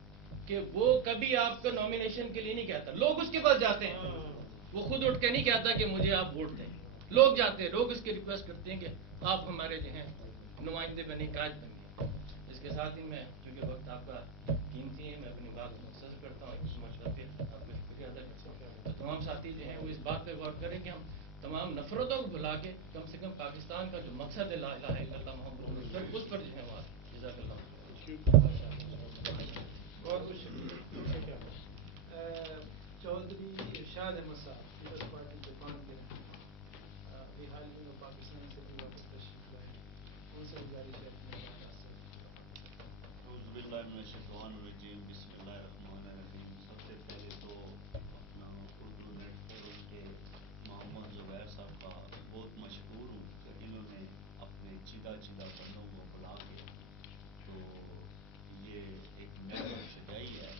کہ وہ کبھی آپ کو نامینیشن کے لیے نہیں کہتا, لوگ اس کے پاس جاتے ہیں, وہ خود اٹھ کے نہیں کہتا کہ مجھے آپ ووٹ دیں. لوگ جاتے ہیں, لوگ اس کی ریکویسٹ کرتے ہیں کہ آپ ہمارے جو ہیں نمائندے بنے, کاج بنے. اس کے ساتھ ہی میں, چونکہ وقت آپ کا قیمتی ہے, میں اپنی بات مختصر کرتا ہوں. ایک مرتبہ پھر آپ کا شکریہ ادا کرتا ہوں. تو تمام ساتھی جو ہیں وہ اس بات پہ غور کریں کہ ہم تمام نفرتوں کو بھلا کے کم سے کم پاکستان کا جو مقصد ہے لا الہ الا اللہ محمد رسول اللہ, اس پر جو ہے وہ جزاک اللہ. بہت بہت شکریہ. چودھری ارشاد احمد صاحب, پیپلز پارٹی جاپان کے, ابھی حال ہی میں پاکستان سے واپس تشریف لائے, ان سے گزارش ہے اپنے بات. बिस्मिल्लाहिर्रहमानिर्रहीम, बिस्मिल्लाहिर्रहमानिर्रहीम। सबसे पहले तो अपना उर्दू नेट फोरम के मोहम्मद ज़ुबैर साहब का बहुत मशहूर हूँ कि इन्होंने अपने चिदा बंदों को बुला के तो ये एक महफिल सजाई है।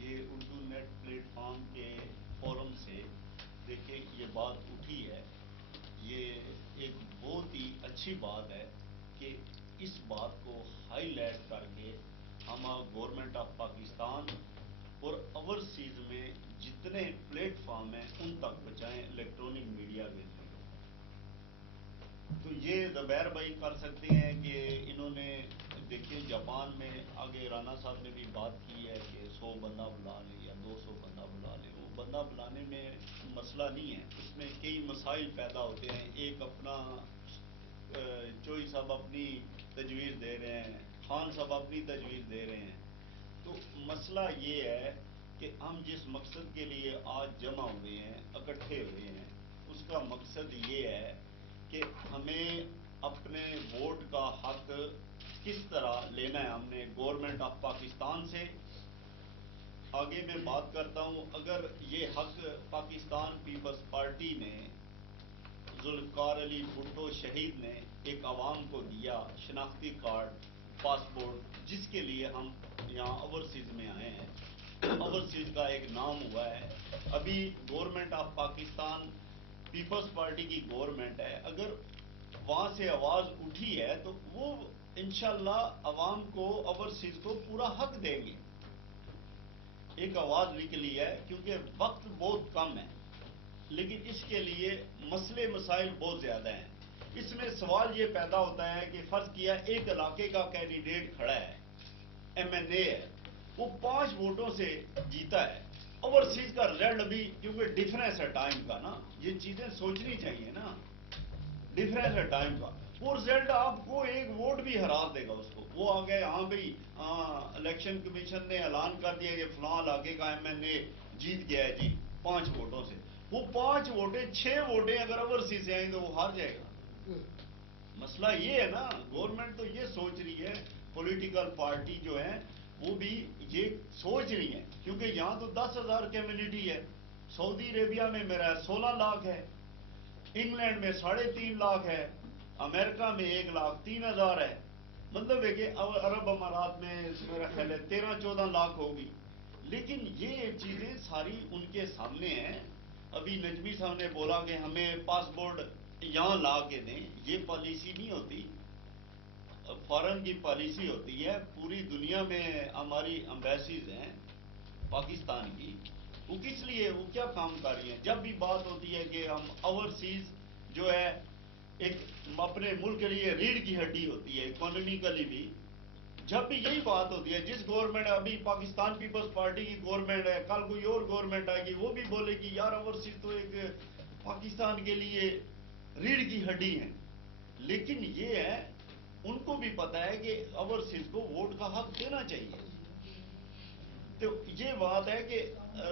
ये उर्दू नेट प्लेटफॉर्म के फोरम से देखिए ये बात उठी है, ये एक बहुत ही अच्छी बात है कि इस बात को हाईलाइट करके हम गवर्नमेंट ऑफ पाकिस्तान और ओवरसीज में जितने प्लेटफॉर्म हैं उन तक पहुँचाएं इलेक्ट्रॉनिक मीडिया के जरिए। तो ये ज़ुबैर भाई कर सकते हैं कि इन्होंने देखिए जापान में आगे राना साहब ने भी बात की है कि 100 बंदा बुला ले या 200 बंदा बुला ले। वो बंदा बुलाने में मसला नहीं है, उसमें कई मसाइल पैदा होते हैं। एक अपना चोई साहब अपनी तजवीज़ दे रहे हैं, खान साहब अपनी तजवीज़ दे रहे हैं। तो मसला ये है कि हम जिस मकसद के लिए आज जमा हुए हैं, इकट्ठे हुए हैं, उसका मकसद ये है कि हमें अपने वोट का हक किस तरह लेना है। हमने गवर्नमेंट ऑफ पाकिस्तान से आगे मैं बात करता हूँ, अगर ये हक पाकिस्तान पीपल्स पार्टी ने जुल्फ़िकार अली भुट्टो शहीद ने एक आवाम को दिया, शनाख्ती कार्ड, पासपोर्ट, जिसके लिए हम यहाँ ओवरसीज में आए हैं। ओवरसीज का एक नाम हुआ है। अभी गवर्नमेंट ऑफ पाकिस्तान पीपल्स पार्टी की गवर्नमेंट है, अगर वहाँ से आवाज़ उठी है तो वो इंशाल्लाह आवाम को, ओवरसीज को पूरा हक देंगे। एक आवाज़ निकली है क्योंकि वक्त बहुत कम है, लेकिन इसके लिए मसले मसाइल बहुत ज़्यादा हैं। इसमें सवाल ये पैदा होता है कि फ़र्ज़ किया एक इलाके का कैंडिडेट खड़ा है, MNA है, वो 5 वोटों से जीता है। ओवरसीज का रिजल्ट अभी, क्योंकि डिफरेंस है टाइम का ना, ये चीज़ें सोचनी चाहिए ना, डिफरेंस है टाइम का। वो रिजल्ट आपको एक वोट भी हरा देगा उसको। वो आ गए, हाँ भाई, इलेक्शन कमीशन ने ऐलान कर दिया कि फलां इलाके का MNA जीत गया है जी 5 वोटों से। वो 5 वोटें 6 वोटें अगर ओवरसीज से आएंगे तो वो हार जाएगा। मसला ये है ना, गवर्नमेंट तो ये सोच रही है, पॉलिटिकल पार्टी जो है वो भी ये सोच रही है, क्योंकि यहाँ तो 10,000 कम्युनिटी है। सऊदी अरेबिया में मेरा 16 लाख है, इंग्लैंड में 3.5 लाख है, अमेरिका में 1,03,000 है। मतलब है कि अरब अमारात में मेरा ख्याल है 13-14 लाख होगी। लेकिन ये चीजें सारी उनके सामने हैं। अभी नजमी साहब ने बोला कि हमें पासपोर्ट यहाँ ला के दें, ये पॉलिसी नहीं होती, फॉरेन की पॉलिसी होती है। पूरी दुनिया में हमारी एम्बेसीज हैं पाकिस्तान की, वो किस लिए, वो क्या काम कर रही हैं। जब भी बात होती है कि हम ओवरसीज जो है एक अपने मुल्क के लिए रीढ़ की हड्डी होती है इकोनॉमिकली भी, जब भी यही बात होती है, जिस गवर्नमेंट, अभी पाकिस्तान पीपल्स पार्टी की गवर्नमेंट है, कल कोई और गवर्नमेंट आएगी वो भी बोलेगी यार ओवरसीज तो एक पाकिस्तान के लिए रीढ़ की हड्डी है। लेकिन ये है, उनको भी पता है कि ओवरसीज को वोट का हक देना चाहिए। तो ये बात है कि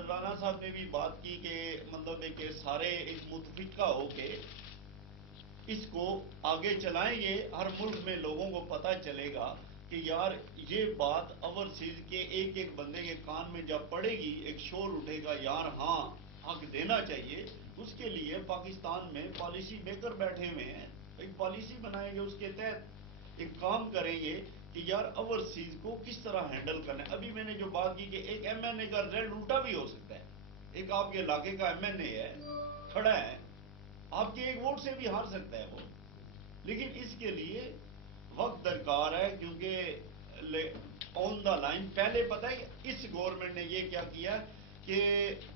राना साहब ने भी बात की कि मतलब है कि सारे एक मुतफिका होके इसको आगे चलाएंगे। हर मुल्क में लोगों को पता चलेगा कि यार ये बात ओवरसीज के एक एक बंदे के कान में जब पड़ेगी, एक शोर उठेगा यार हाँ हक देना चाहिए। उसके लिए पाकिस्तान में पॉलिसी मेकर बैठे हुए हैं, एक पॉलिसी बनाएंगे, उसके तहत एक काम करेंगे कि यार ओवरसीज को किस तरह हैंडल करना है। अभी मैंने जो बात की कि एक MNA का रिजल्ट उल्टा भी हो सकता है। एक आपके इलाके का MNA है, खड़ा है, आपके एक वोट से भी हार सकता है वो। लेकिन इसके लिए वक्त दरकार है, क्योंकि ऑन द लाइन पहले पता है कि इस गवर्नमेंट ने ये क्या किया कि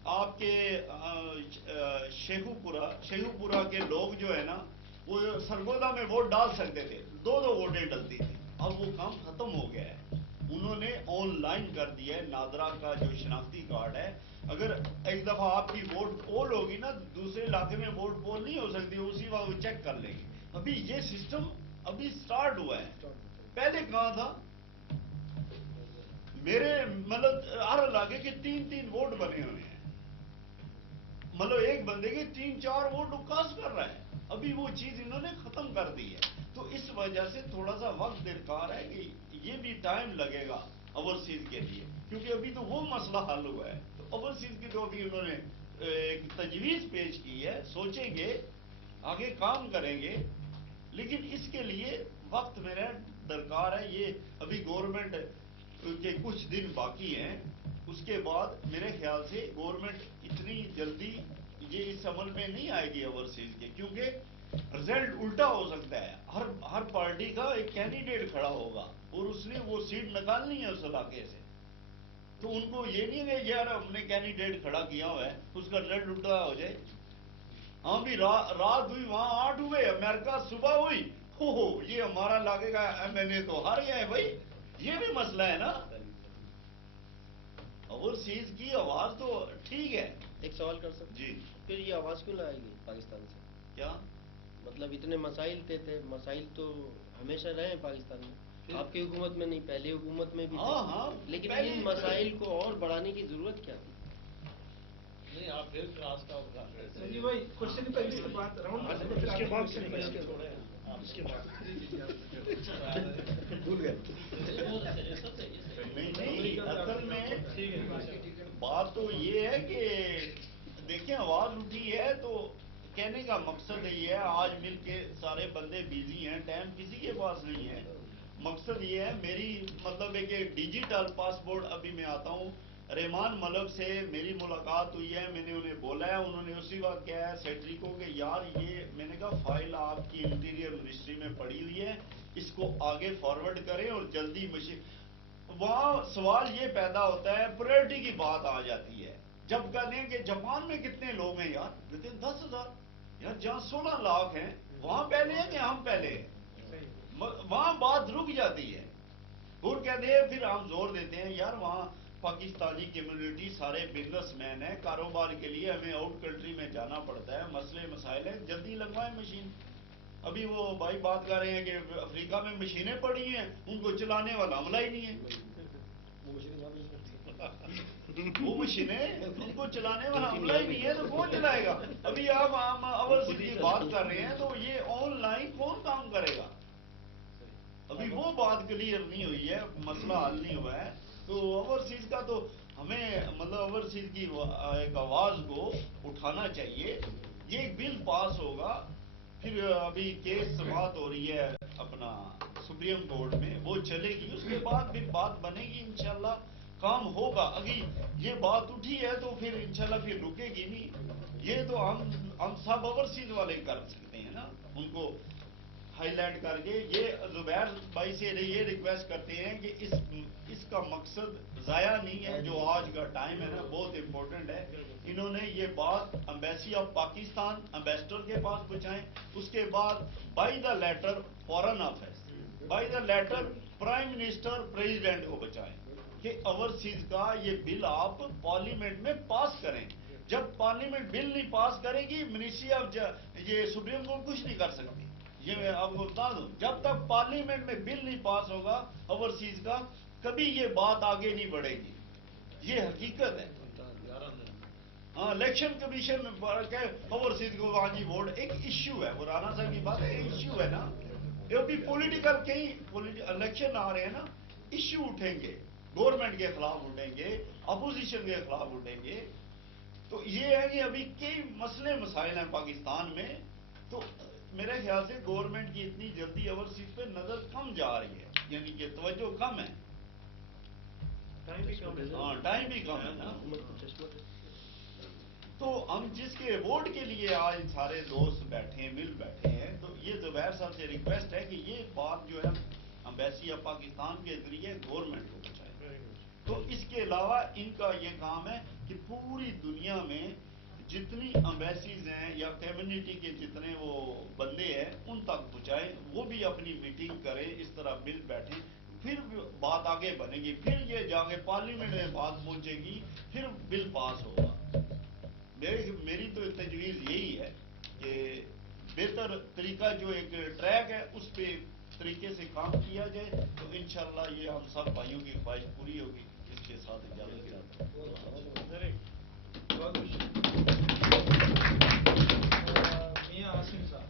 आपके शेखुपुरा के लोग जो है ना, वो सरगोदा में वोट डाल सकते थे, 2-2 वोटें डलती थी। अब वो काम खत्म हो गया है, उन्होंने ऑनलाइन कर दिया है। नादरा का जो शनाख्ती कार्ड है, अगर एक दफा आपकी वोट पोल होगी ना, दूसरे इलाके में वोट पोल नहीं हो सकती, उसी वक्त वो चेक कर लेंगे। अभी ये सिस्टम अभी स्टार्ट हुआ है, पहले कहां था। मेरे मतलब हर इलाके के 3-3 वोट बने हुए हैं, मतलब एक बंदे के 3-4 वोट कास्ट कर रहा है। अभी वो चीज इन्होंने खत्म कर दी है। तो इस वजह से थोड़ा सा वक्त दरकार है कि ये भी टाइम लगेगा। ओवरसीज के लिए, क्योंकि अभी तो वो मसला हल हुआ है। तो ओवरसीज की तो अभी उन्होंने एक तजवीज़ पेश की है, सोचेंगे, आगे काम करेंगे, लेकिन इसके लिए वक्त मेरा दरकार है। ये अभी गवर्नमेंट के कुछ दिन बाकी हैं, उसके बाद मेरे ख्याल से गवर्नमेंट इतनी जल्दी ये इस अमल में नहीं आएगी ओवरसीज के, क्योंकि रिजल्ट उल्टा हो सकता है। हर पार्टी का एक कैंडिडेट खड़ा होगा और उसने वो सीट निकालनी है उस इलाके से, तो उनको ये नहीं है यार हमने कैंडिडेट खड़ा किया हुआ है उसका रिजल्ट उल्टा हो जाए। हाँ भी रात हुई, वहां 8 हुए, अमेरिका सुबह हुई, हो ये हमारा इलाके का एमएनए तो हार गया है भाई, ये भी मसला है ना। ओवरसीज की आवाज तो ठीक है। एक सवाल कर सकते जी, फिर ये आवाज क्यों लाएगी पाकिस्तान से? क्या मतलब इतने मसाइल थे, मसाइल तो हमेशा रहे हैं पाकिस्तान में, आपकी हुकूमत में नहीं, पहले हुकूमत में भी थे। हाँ, हाँ, लेकिन पहले- इन मसाइल को और बढ़ाने की जरूरत क्या थी? नहीं, आप फिर क्लास का संजीव भाई क्वेश्चन पे इसके बाद राउंड इसके बाद भूल गए। नहीं, असल में बात तो ये है कि देखिए आवाज उठी है तो कहने का मकसद ये है, आज मिल के सारे बंदे बिजी हैं, टाइम किसी के पास नहीं है। मकसद ये है, मेरी मतलब है कि डिजिटल पासपोर्ट, अभी मैं आता हूँ, रहमान मलक से मेरी मुलाकात हुई है, मैंने उन्हें बोला है, उन्होंने उसी वक्त कहा है सेक्रेटरी को कि यार ये, मैंने कहा फाइल आपकी इंटीरियर मिनिस्ट्री में पड़ी हुई है, इसको आगे फॉरवर्ड करें और जल्दी मशीन। वहां सवाल ये पैदा होता है, प्रायोरिटी की बात आ जाती है। जब कहते हैं कि जापान में कितने लोग हैं यार, कहते हैं 10,000, यार जहां 16 लाख हैं वहां पहले हैं कि हम पहले हैं, वहां बात रुक जाती है। और कहते हैं, फिर हम जोर देते हैं यार वहां पाकिस्तानी कम्युनिटी सारे बिजनेसमैन है, कारोबार के लिए हमें आउट कंट्री में जाना पड़ता है, मसले मसाइल है, जल्दी लगवाएं मशीन। अभी वो भाई बात कर रहे हैं कि अफ्रीका में मशीनें पड़ी हैं, उनको चलाने वाला अमला ही नहीं है। वो मशीनें उनको चलाने वाला अमला ही नहीं है, तो कौन चलाएगा? अभी आप हम ओवरसीज की बात कर रहे हैं, तो ये ऑनलाइन कौन काम करेगा? अभी वो बात क्लियर नहीं हुई है, मसला हल नहीं हुआ है। तो ओवरसीज का तो हमें मतलब ओवरसीज की एक आवाज को उठाना चाहिए। ये एक बिल पास होगा, फिर अभी केस समाप्त हो रही है अपना सुप्रीम कोर्ट में, वो चलेगी, उसके बाद फिर बात बनेगी, इंशाल्लाह काम होगा। अभी ये बात उठी है तो फिर इंशाल्लाह फिर रुकेगी नहीं। ये तो हम सब ओवरसीज वाले कर सकते हैं ना, उनको हाईलाइट करके। ये जुबैर भाई से ये रिक्वेस्ट करते हैं कि इसका मकसद जाया नहीं है, जो आज का टाइम है ना बहुत इंपॉर्टेंट है। इन्होंने ये बात एम्बेसी ऑफ पाकिस्तान एम्बेसडर के पास पहुंचाएं, उसके बाद by the letter foreign affairs, by the letter prime minister president को बचाएं कि ओवरसीज का ये बिल आप पार्लियामेंट में पास करें। जब पार्लियामेंट बिल नहीं पास करेगी, मिनिस्ट्री ऑफ ये सुप्रीम कोर्ट कुछ नहीं कर सकती। ये मैं आपको बता दूं, जब तक पार्लियामेंट में बिल नहीं पास होगा ओवरसीज का, कभी ये बात आगे नहीं बढ़ेगी, ये हकीकत है। हाँ, इलेक्शन कमीशन ओवरसीज को वहां जी वोट एक इश्यू है, वो राणा साहब की बात है, इश्यू है ना, ये भी पॉलिटिकल, कई इलेक्शन आ रहे हैं ना, इश्यू उठेंगे, गवर्नमेंट के खिलाफ उठेंगे, अपोजिशन के खिलाफ उठेंगे। तो ये है कि अभी कई मसले मसाइल हैं पाकिस्तान में, तो मेरे ख्याल से गवर्नमेंट की इतनी जल्दी ओवरसीज पे नजर कम जा रही है, यानी कि तवज्जो कम है, टाइम भी कम है। हाँ टाइम भी कम है ना। तो हम जिसके वोट के लिए आज सारे दोस्त बैठे हैं, मिल बैठे हैं, तो ये जुबैर साहब से रिक्वेस्ट है कि ये बात जो है एम्बेसी ऑफ पाकिस्तान के जरिए गवर्नमेंट को पहुंचाए। तो इसके अलावा इनका ये काम है कि पूरी दुनिया में जितनी एम्बेसीज हैं या कम्युनिटी के जितने वो बंदे हैं उन तक पहुंचाए, वो भी अपनी मीटिंग करें, इस तरह मिल बैठे, फिर बात आगे बनेगी, फिर ये जाके पार्लियामेंट में बात पहुंचेगी, फिर बिल पास होगा। मेरी तो तजवीज़ यही है कि बेहतर तरीका जो एक ट्रैक है उस पे तरीके से काम किया जाए, तो इंशाल्लाह ये हम सब भाइयों की ख्वाहिश पूरी होगी। इसके साथ इजाजत चाहता हूं। बहुत मियां आसिम साहब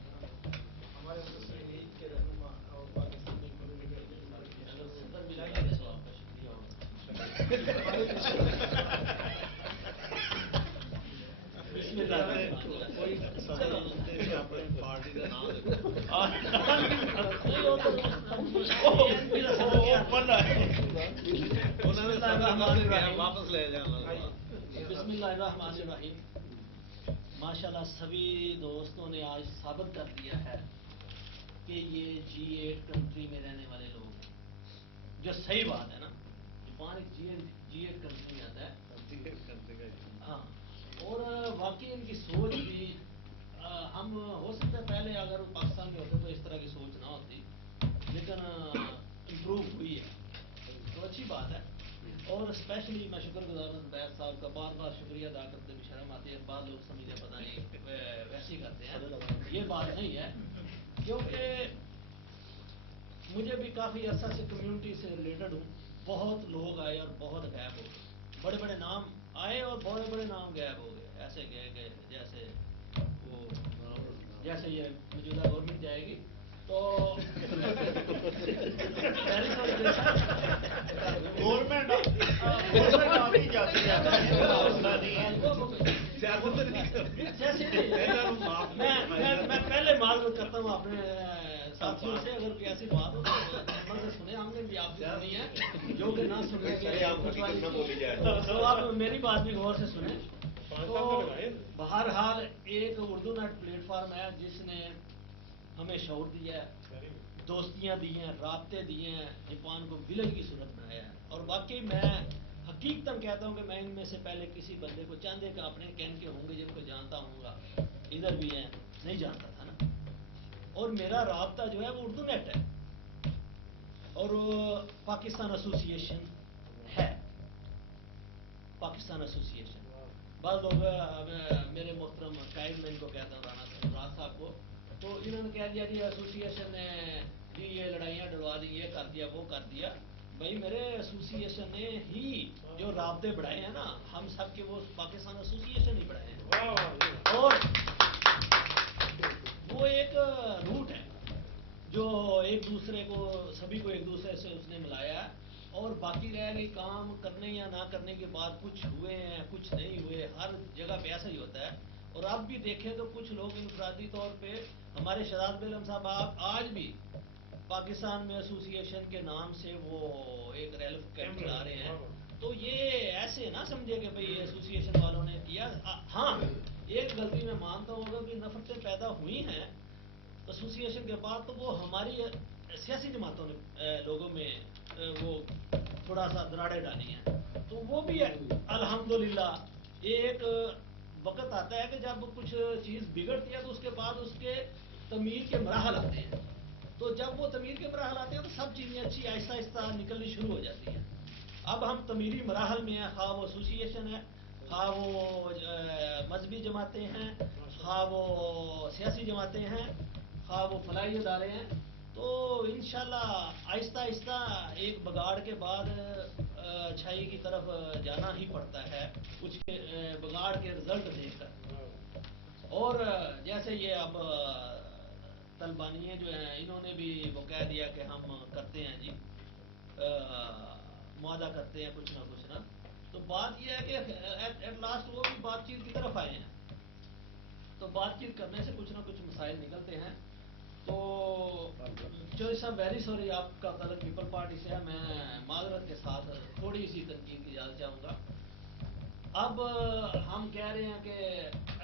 हमारे मुस्लिम लीग के रहनुमा और पाकिस्तानी कम्युनिटी के पार्टी का नाम देखो वापस ले जाना। बिस्मिल्लाहिर्रहमानिर्रहीम। माशाल्लाह सभी दोस्तों ने आज साबित कर दिया है कि ये G8 कंट्री में रहने वाले लोग हैं, जो सही बात है ना। जापान एक G8 कंट्री में आता है। हाँ, और वाकई इनकी सोच भी हम हो सकता है पहले अगर पाकिस्तान में होते तो इस तरह की सोच ना होती, लेकिन इम्प्रूव हुई है, तो अच्छी बात है। और स्पेशली मैं शुक्रगुजार हूँ बैद साहब का, बार बार शुक्रिया अदा करते भी शर्म आती है। बाद लोग समझे पता नहीं वैसे ही करते हैं, ये बात नहीं है, क्योंकि मुझे भी काफ़ी अर्सा से कम्युनिटी से रिलेटेड हूँ। बहुत लोग आए और बहुत गायब हो गए, बड़े बड़े नाम आए और बड़े बड़े नाम गायब हो गए, ऐसे गए जैसे वो जैसे ये मौजूदा गवर्नमेंट जाएगी तो गवर्नमेंट आती जाती है, मैं पहले मालूम करता हूँ अपने साथियों से, अगर कोई ऐसी बात हो तो से सुने, हमने भी आपसे सुनी है, जो कि ना सुने तो आप मेरी बात भी गौर से सुने। तो बहरहाल एक उर्दू नेट प्लेटफॉर्म है जिसने हमें शऊर दिया है, दोस्तियाँ दी हैं, राब्ते दिए हैं, जापान को विलेज की सूरत बनाया है। और वाकई मैं हकीकतन कहता हूँ कि मैं इनमें से पहले किसी बंदे को चांदे का अपने कैन के होंगे जिनको जानता हूँगा, इधर भी हैं, नहीं जानता था ना। और मेरा राब्ता जो है वो उर्दू नेट है और पाकिस्तान एसोसिएशन है, पाकिस्तान एसोसिएशन। बाद लोग मेरे मोहतरम कायद में इनको कहता हूँ राना साहब को, तो इन्होंने कह दिया जी एसोसिएशन ने जी ये लड़ाइयाँ डलवा दी, ये कर दिया, वो कर दिया। भाई मेरे एसोसिएशन ने ही जो राब्ते बढ़ाए हैं ना, हम सब के वो पाकिस्तान एसोसिएशन ही बढ़ाए हैं। और वो एक रूट है जो एक दूसरे को, सभी को एक दूसरे से उसने मिलाया है। और बाकी रह गई काम करने या ना करने के बाद कुछ हुए हैं, कुछ नहीं हुए, हर जगह पे ऐसा ही होता है। और अब भी देखें तो कुछ लोग इनफरादी तौर पे, हमारे शहजाद बेगम साहब आज भी पाकिस्तान में एसोसिएशन के नाम से वो एक रैली कैंप चला रहे हैं। तो ये ऐसे ना समझे कि भाई एसोसिएशन वालों ने किया। हाँ, एक गलती मैं मानता हूँ, अगर कोई नफरतें पैदा हुई हैं एसोसिएशन के बाद, तो वो हमारी सियासी जमातों ने लोगों में वो थोड़ा सा दराड़े डाली हैं। तो वो भी है अल्हम्दुलिल्लाह। एक वक्त आता है कि जब कुछ चीज़ बिगड़ती है तो उसके बाद उसके तमीर के मराहल आते हैं। तो जब वो तमीर के मराहल आते हैं तो सब चीज़ें अच्छी आहिस्ता आहिस्ता निकलनी शुरू हो जाती हैं। अब हम तमीरी मराहल में हैं, खा वो एसोसिएशन है, खा वो मजहबी जमातें हैं, खा वो सियासी जमातें हैं, खा वो फलाई इदारे हैं। तो इंशाल्लाह आहिस्ता आहिस्ता एक बगाड़ के बाद अच्छाई की तरफ जाना ही पड़ता है, कुछ बगाड़ के रिजल्ट देखकर। और जैसे ये अब तलबानिये जो हैं, इन्होंने भी वो कह दिया कि हम करते हैं जी, मुआदा करते हैं कुछ ना। तो बात यह है कि एट लास्ट वो भी बातचीत की तरफ आए हैं। तो बातचीत करने से कुछ ना कुछ मसाइल निकलते हैं। तो जो साहब वेरी सॉरी, आपका तलब पीपल पार्टी से है, मैं माजरत के साथ थोड़ी सी तनकीद की इजाज़त चाहूँगा। अब हम कह रहे हैं कि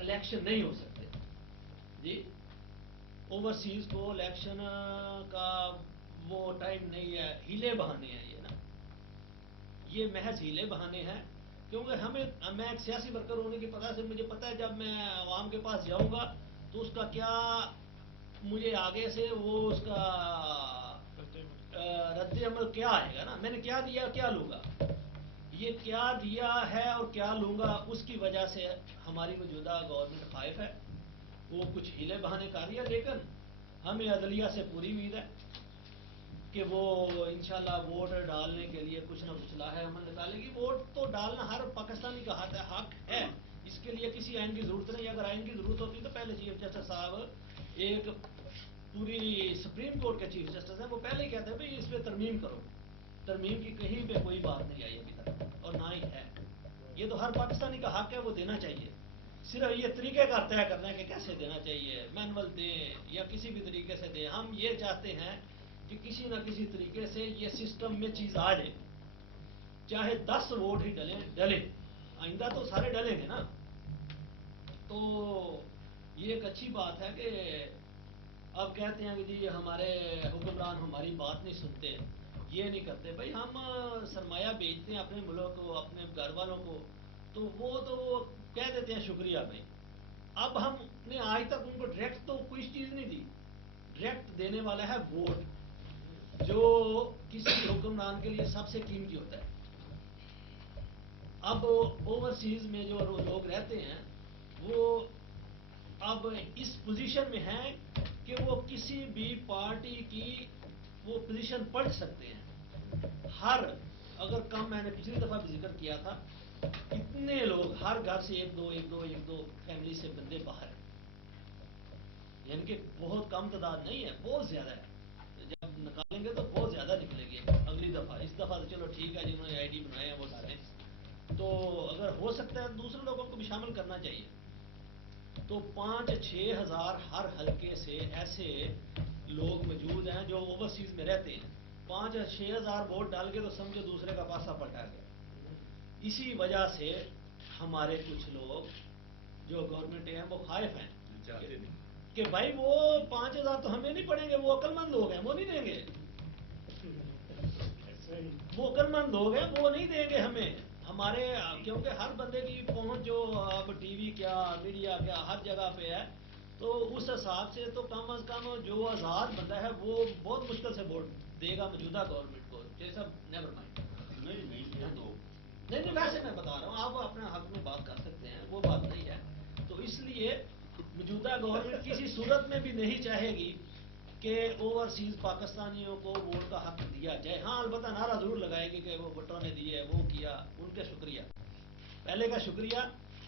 इलेक्शन नहीं हो सकते जी, ओवरसीज़ को इलेक्शन का वो टाइम नहीं है, हीले बहाने हैं ये ना, ये महज हीले बहाने हैं। क्योंकि मैं एक सियासी वर्कर होने की पता से मुझे पता है, जब मैं आवाम के पास जाऊँगा तो उसका क्या, मुझे आगे से वो उसका रद्द अमल क्या आएगा ना, मैंने क्या दिया क्या लूँगा, ये क्या दिया है और क्या लूँगा, उसकी वजह से हमारी मौजूदा गवर्नमेंट खाइफ है। वो कुछ हीले बहाने कर रही है, लेकिन हमें अदलिया से पूरी उम्मीद है कि वो इंशाल्लाह वोट डालने के लिए कुछ ना कुछ लाहे अमल निकालेगी। वोट तो डालना हर पाकिस्तानी का हक है, इसके लिए किसी आइन की ज़रूरत नहीं। अगर आइन की ज़रूरत होती तो पहले चीफ जस्टिस साहब, एक पूरी सुप्रीम कोर्ट के चीफ जस्टिस हैं, वो पहले ही कहते हैं भाई इस पर तरमीम करो। तरमीम की कहीं पे कोई बात नहीं आई अभी तक और ना ही है। ये तो हर पाकिस्तानी का हक है, वो देना चाहिए। सिर्फ ये तरीके का तय करना है कि कैसे देना चाहिए, मैनुअल दें या किसी भी तरीके से दें। हम ये चाहते हैं कि किसी न किसी तरीके से ये सिस्टम में चीज आ जाए, चाहे 10 वोट ही डले, आइंदा तो सारे डलेंगे ना। तो ये एक अच्छी बात है कि अब कहते हैं कि जी हमारे हुक्मरान हमारी बात नहीं सुनते, ये नहीं करते। भाई हम सरमाया बेचते हैं अपने मुल्क को, अपने घर वालों को, तो वो कह देते हैं शुक्रिया भाई। अब हमने आज तक उनको डायरेक्ट तो कोई चीज नहीं दी, डायरेक्ट देने वाला है वोट, जो किसी हुक्मरान के लिए सबसे कीमती होता है। अब ओवरसीज में जो लोग रहते हैं वो अब इस पोजीशन में हैं कि वो किसी भी पार्टी की वो पोजीशन पढ़ सकते हैं। हर अगर कम, मैंने पिछली दफा भी जिक्र किया था, इतने लोग हर घर से एक दो फैमिली से बंदे बाहर हैं, यानी कि बहुत कम तादाद नहीं है, बहुत ज्यादा है। जब निकालेंगे तो बहुत ज्यादा निकलेंगे अगली दफा। इस दफा तो चलो ठीक है, जिन्होंने आईडी बनाए हैं वो सारे, तो अगर हो सकता है दूसरे लोगों को भी शामिल करना चाहिए। तो 5-6 हजार हर हलके से ऐसे लोग मौजूद हैं जो ओवरसीज में रहते हैं। 5-6 हजार वोट डाल के तो समझो दूसरे का पासा पलटा गया। इसी वजह से हमारे कुछ लोग जो गवर्नमेंट हैं वो खाइफ हैं कि भाई वो 5,000 तो हमें नहीं पड़ेंगे, वो अक्लमंद लोग हैं, वो नहीं देंगे। वो अक्लमंद लोग हैं, वो नहीं देंगे हमें हमारे, क्योंकि हर बंदे की पहुंच जो अब टीवी क्या मीडिया क्या हर जगह पे है, तो उस हिसाब से तो कम अज कम जो आजाद बंदा है वो बहुत मुश्किल से वोट देगा मौजूदा गवर्नमेंट को। जैसा नेवर माइंड, नहीं वैसे मैं बता रहा हूँ, आप अपने हक में बात कर सकते हैं, वो बात नहीं है। तो इसलिए मौजूदा गवर्नमेंट किसी सूरत में भी नहीं चाहेगी कि ओवरसीज पाकिस्तानियों को वोट का हक दिया जाए। हाँ अलबत्ता नारा जरूर लगाएगी कि वो वोटरों ने दिए, वो किया, उनके शुक्रिया, पहले का शुक्रिया,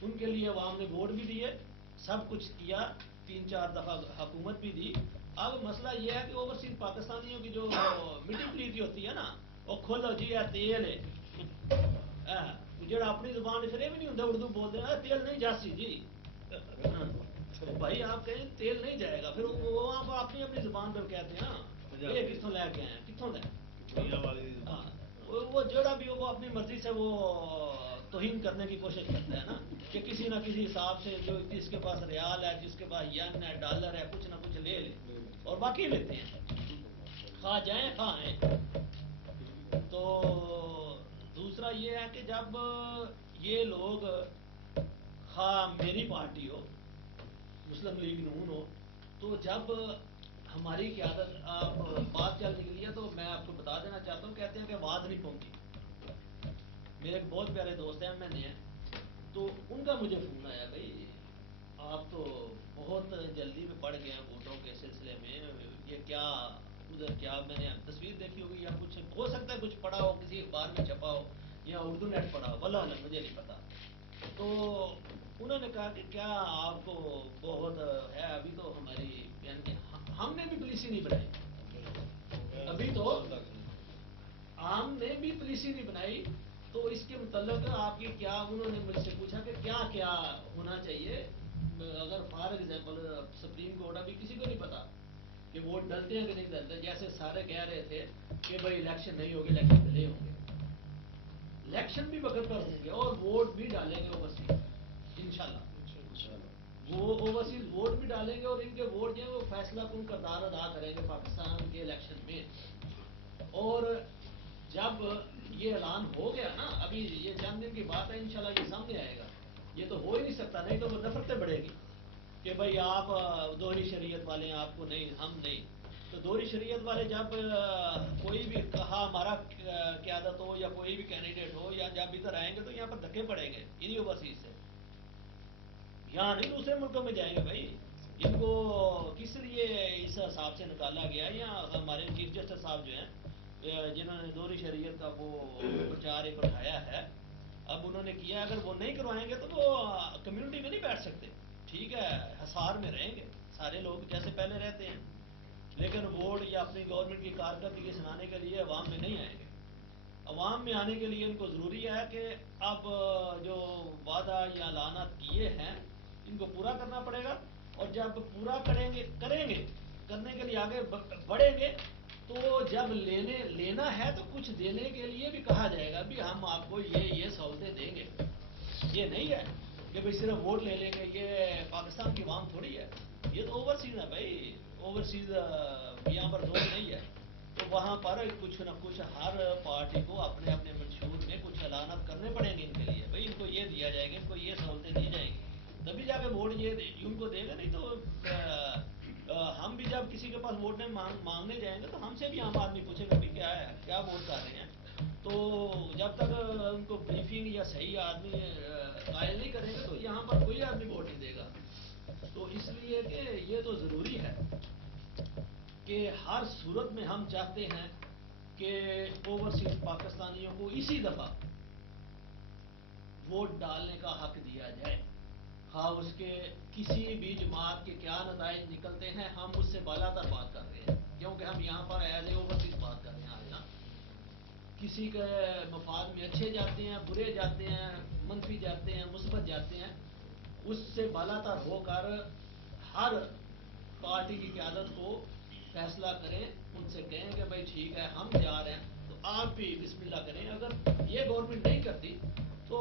उनके लिए अवाम ने वोट भी दिए, सब कुछ किया, 3-4 दफा हुकूमत भी दी। अब मसला ये है कि ओवरसीज पाकिस्तानियों की जो मीटिंग प्लीज होती है ना, वो खोलो जी है तेल है, जो अपनी जुबान फिर भी नहीं होता उर्दू बोलते हैं, तेल नहीं जासी जी। तो भाई आप कहें तेल नहीं जाएगा, फिर वो आप अपनी अपनी जुबान पर कहते हैं ना, ये कितों लैके आए, कितों हाँ, वो जोड़ा भी वो अपनी मर्जी से वो तोहीन करने की कोशिश करता है ना, कि किसी ना किसी हिसाब से जो जिसके पास रियाल है, जिसके पास यन है, डॉलर है, कुछ ना कुछ ले और बाकी लेते हैं, खा जाए खा आए। तो दूसरा ये है कि जब ये लोग खा मेरी पार्टी हो, मुस्लिम लीग नून हो, तो जब हमारी क़यादत आप बात चल निकली है, तो मैं आपको बता देना चाहता हूँ, कहते हैं कि आवाज नहीं पहुंची। मेरे एक बहुत प्यारे दोस्त हैं मैंने हैं, तो उनका मुझे फोन आया, भाई आप तो बहुत जल्दी में पड़ गए हैं वोटों के सिलसिले में, ये क्या उधर क्या, मैंने तस्वीर देखी होगी या कुछ हो सकता है कुछ पढ़ा हो, किसी अखबार में छपा हो या उर्दू नेट पढ़ा हो, वल्लाह मुझे नहीं पता। तो उन्होंने कहा कि क्या आपको बहुत है, अभी तो हमारी यानी कि हमने भी पॉलिसी नहीं बनाई, अभी तो हमने भी पॉलिसी नहीं बनाई, तो इसके मुतल्लिक आपकी क्या, उन्होंने मुझसे पूछा कि क्या क्या होना चाहिए। अगर फॉर एग्जाम्पल सुप्रीम कोर्ट, अभी किसी को नहीं पता कि वोट डलते हैं कि नहीं डलते, जैसे सारे कह रहे थे कि भाई इलेक्शन नहीं होगी, इलेक्शन डिले होंगे, इलेक्शन भी वक्त पर होंगे और वोट भी डालेंगे ओवरसीज इंशाल्लाह, वो ओवरसीज वोट भी डालेंगे और इनके वोट जो है वो फैसला कौन किरदार अदा करेंगे पाकिस्तान के इलेक्शन में। और जब ये ऐलान हो गया ना, अभी ये चंद दिन की बात है, इंशाल्लाह ये सामने आएगा, ये तो हो ही नहीं सकता, नहीं तो वो नफरतें बढ़ेगी कि भाई आप दोहरी शरीयत वाले हैं, आपको नहीं, हम नहीं। तो दोहरी शरीयत वाले जब कोई भी कहा हमारा क़यादत हो या कोई भी कैंडिडेट हो, या जब इधर आएंगे तो यहाँ पर धक्के पड़ेंगे इन्हीं ओवरसीज से, यहाँ नहीं दूसरे मुल्कों में जाएंगे। भाई इनको किस लिए इस हिसाब से निकाला गया, या हमारे चीफ जस्टिस साहब जो हैं जिन्होंने दोहरी शरीयत का वो प्रचार एक उठाया है, अब उन्होंने किया, अगर वो नहीं करवाएंगे तो वो कम्युनिटी में नहीं बैठ सकते, ठीक है हिसार में रहेंगे सारे लोग जैसे पहले रहते हैं, लेकिन वोट या अपनी गवर्नमेंट की कारकर्दगी सुनाने के लिए अवाम में नहीं आएंगे। अवाम में आने के लिए इनको ज़रूरी है कि अब जो वादा या लानत किए हैं इनको पूरा करना पड़ेगा। और जब पूरा करेंगे करने के लिए आगे बढ़ेंगे, तो जब लेना है तो कुछ देने के लिए भी कहा जाएगा भी हम आपको ये सहूलतें देंगे। ये नहीं है कि भाई सिर्फ वोट ले लेंगे, ये पाकिस्तान की आवाम थोड़ी है, ये तो ओवरसीज है भाई, ओवरसीज यहाँ पर जोर नहीं है। तो वहाँ पर कुछ न कुछ हर पार्टी को अपने अपने मंशूर में कुछ ऐलानात करने पड़ेंगे इनके लिए, भाई इनको ये दिया जाएगा, इनको ये सहूलतें दी जाएगी, तभी जाके वोट ये उनको देगा। नहीं तो हम भी जब किसी के पास वोट मांगने जाएंगे तो हमसे भी आम आदमी पूछेगा भी क्या है, क्या वोट कर रहे हैं। तो जब तक उनको ब्रीफिंग या सही आदमी कायल नहीं करेंगे तो यहाँ पर कोई आदमी वोट नहीं देगा। तो इसलिए कि ये तो जरूरी है कि हर सूरत में हम चाहते हैं कि ओवरसीज पाकिस्तानियों को इसी दफा वोट डालने का हक दिया जाए। हाँ, उसके किसी भी जमात के क्या नताइज निकलते हैं, हम उससे बालातर बात कर रहे हैं, क्योंकि हम यहाँ पर एज ए ओवरसीज बात कर रहे हैं। आज ना किसी के मफाद में अच्छे जाते हैं, बुरे जाते हैं, मंफी जाते हैं, मुस्बत जाते हैं, उससे बालातर होकर हर पार्टी की क़यादत को फैसला करें, उनसे कहें कि भाई ठीक है हम जा रहे हैं तो आप भी बिस्मिल्लाह करें। अगर ये गवर्नमेंट नहीं करती तो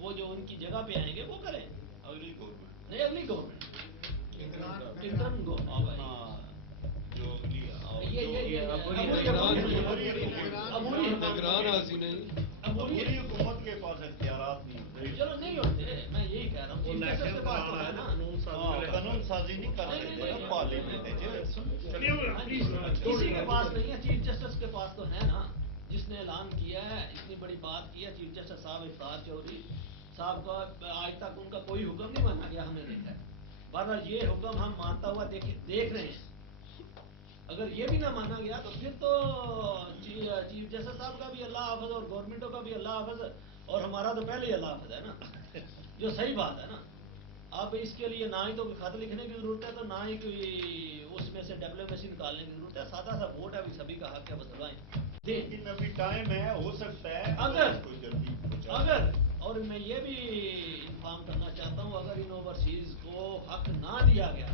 वो जो उनकी जगह पे आएंगे वो करें, अगली गवर्नमेंट नहीं अगली गवर्नमेंट इंटर्न जो अगली ये अबूरी हुकूमत के पास इख्तियारात नहीं होते। चलो नहीं होते, मैं यही कह रहा हूँ चीफ जस्टिस के पास तो है ना, कानून साजी नहीं कर सकते पार्लियामेंट किसी के पास नहीं है, चीफ जस्टिस के पास तो है ना, जिसने ऐलान किया है, इतनी बड़ी बात की है चीफ जस्टिस साहब इफ्तार चौधरी साहब का। आज तक उनका कोई हुक्म नहीं माना गया, हमने देखा है। बहरहाल ये हुक्म हम मानता हुआ देख रहे हैं। अगर ये भी ना माना गया तो फिर तो चीफ जस्टिस साहब का भी अल्लाह हाफ़िज़ और गवर्नमेंटों का भी अल्लाह हाफ़िज़, और हमारा तो पहले ही अल्लाह हाफ़िज़ है ना जो सही बात है ना। अब इसके लिए ना ही तो खत लिखने की जरूरत है, तो ना ही कोई उसमें से डिप्लोमेसी निकालने की जरूरत है। सादा सा वोट है, अभी सभी का हक है, बदलवाएं। लेकिन अभी टाइम है, हो सकता है अगर कोई जल्दी और मैं ये भी इन्फॉर्म करना चाहता हूँ, अगर इन ओवरसीज को हक ना दिया गया,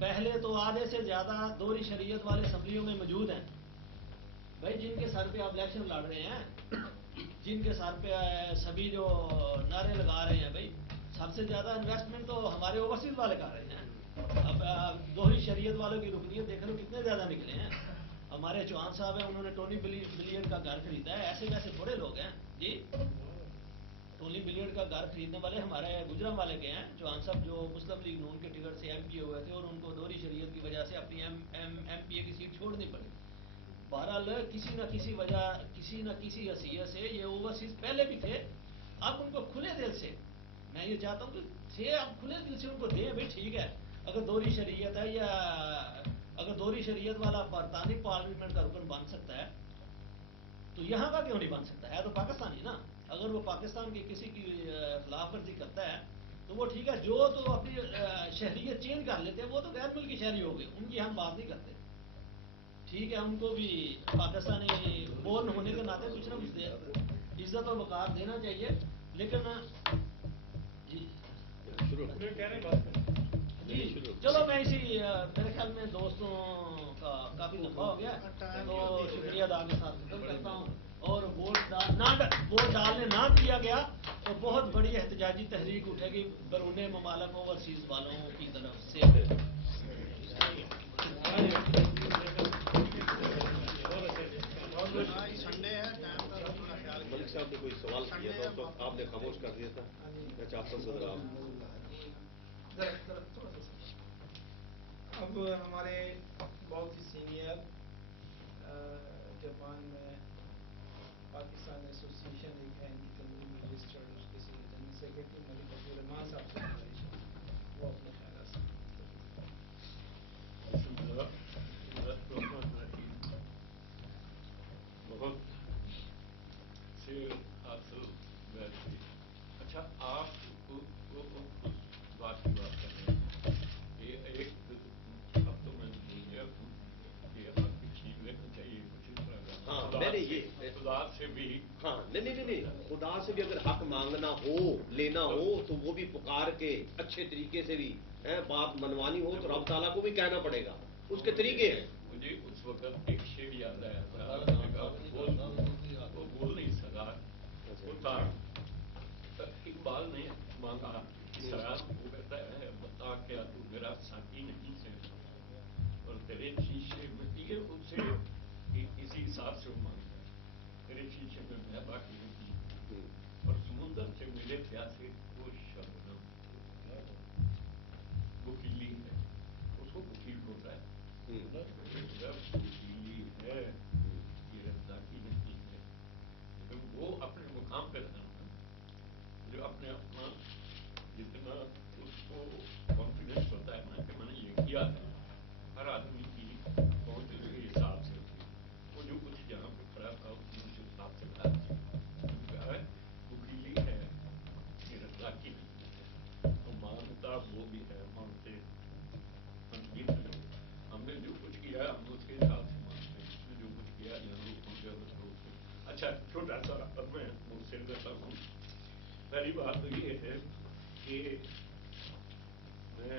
पहले तो आधे से ज्यादा दोहरी शरीयत वाले असम्बलियों में मौजूद हैं भाई, जिनके सर पे आप इलेक्शन लड़ रहे हैं, जिनके सर पे सभी जो नारे लगा रहे हैं भाई, सबसे ज्यादा इन्वेस्टमेंट तो हमारे ओवरसीज वाले कर रहे हैं। अब दोहरी शरीयत वालों की रुकनीत देख लो कितने ज्यादा निकले हैं। हमारे चौहान साहब हैं, उन्होंने 20 बिलियन का घर खरीदा है। ऐसे वैसे थोड़े लोग हैं जी, 20 बिलियन का घर खरीदने वाले हमारे गुजरात वाले के हैं। चौहान साहब जो मुस्लिम लीग नून के टिकट से एमपी हुए थे और उनको दोहरी शरीयत की वजह से अपनी एमपीए की सीट छोड़नी पड़ी। बहरहाल किसी न किसी वजह, किसी न किसी हैसियत से ये ओवरसीज पहले भी थे। अब उनको खुले दिल से, मैं ये चाहता हूँ कि आप खुले दिल से उनको दें भाई, ठीक है अगर दोहरी शरीयत है, या अगर दोहरी शरीयत वाला बरतानी पार्लियामेंट का रुकन बन सकता है तो यहाँ का क्यों नहीं बन सकता है? तो पाकिस्तानी ना, अगर वो पाकिस्तान की किसी की खिलाफ वर्जी करता है तो वो ठीक है। जो तो अपनी शहरियत चेंज कर लेते हैं वो तो गैर मुल्की शहरी हो गए, उनकी हम बात नहीं करते। ठीक है, उनको भी पाकिस्तानी बोर्न होने के नाते कुछ ना कुछ इज्जत और वकार देना चाहिए। लेकिन जी चलो मैं इसी मेरे ख्याल में दोस्तों का काफी लंबा हो गया, तो शुक्रिया अदा के साथ खत्म करता हूँ। और वोट डालने ना दिया गया तो बहुत बड़ी एहतजाजी तहरीक उठेगी बैरून ममालिक ओवरसीज वालों की तरफ से। मलिक साहब ने कोई सवाल किया था तो आपने खामोश कर दिया था, मैं चाहता हूँ अब हमारे बहुत ही सीनियर जापान में पाकिस्तान एसोसिएशन एक है, इनकी तंजीम रजिस्टर्ड, उसके जनरल सेक्रेटरी मलिक अब्दुल रहमान साहब, वो अपने ख्याल से बहुत से हासिल थी। अच्छा, आप उस बात की बात कर रहे हैं, ये एक अब तो मैं भूल गया कि आपकी चीज लेना चाहिए कुछ इस तरह का। हाँ मैंने ये खुदा से भी हाँ नहीं खुदा से भी अगर हक मांगना हो, लेना हो, तो वो भी पुकार के अच्छे तरीके से भी बात मनवानी हो तो रब ताला को भी कहना पड़ेगा, उसके तरीके हैं। मुझे उस वक्त एक शेर याद आया था, वो बोल नहीं सका, वो था इकबाल ने मांगा कि सयार, वो कहता है बता क्या तू मेरा साथी नहीं है और तेरे शीशे में, ये उससे इसी हिसाब से वो मांगता है, तेरे शीशे में मैं बाकी नहीं और समुद्र से मिले प्यासे वो शबनम वकीली है, उसको वकील बोलता है, वकीली है, ये रद्दाकी नहीं है, लेकिन वो अपने मुकाम पर रहना, जो अपने अपना जितना उसको कॉन्फिडेंस होता है ना कि मैंने ये किया है, हर आदमी की पहुंच के हिसाब से होती है, वो जो कुछ जहाँ पे खड़ा था उसने उस हिसाब से कहा है वकीली है, ये रद्दाकी नहीं है, तो मानता वो भी है, मानते हमने जो कुछ किया हम उसके हिसाब से मानते हैं, उसने जो कुछ किया यहाँ रुकों के रोक। अच्छा, छोटा सा अब मैं मुझसे कहता हूँ, पहली बात तो ये है कि मैं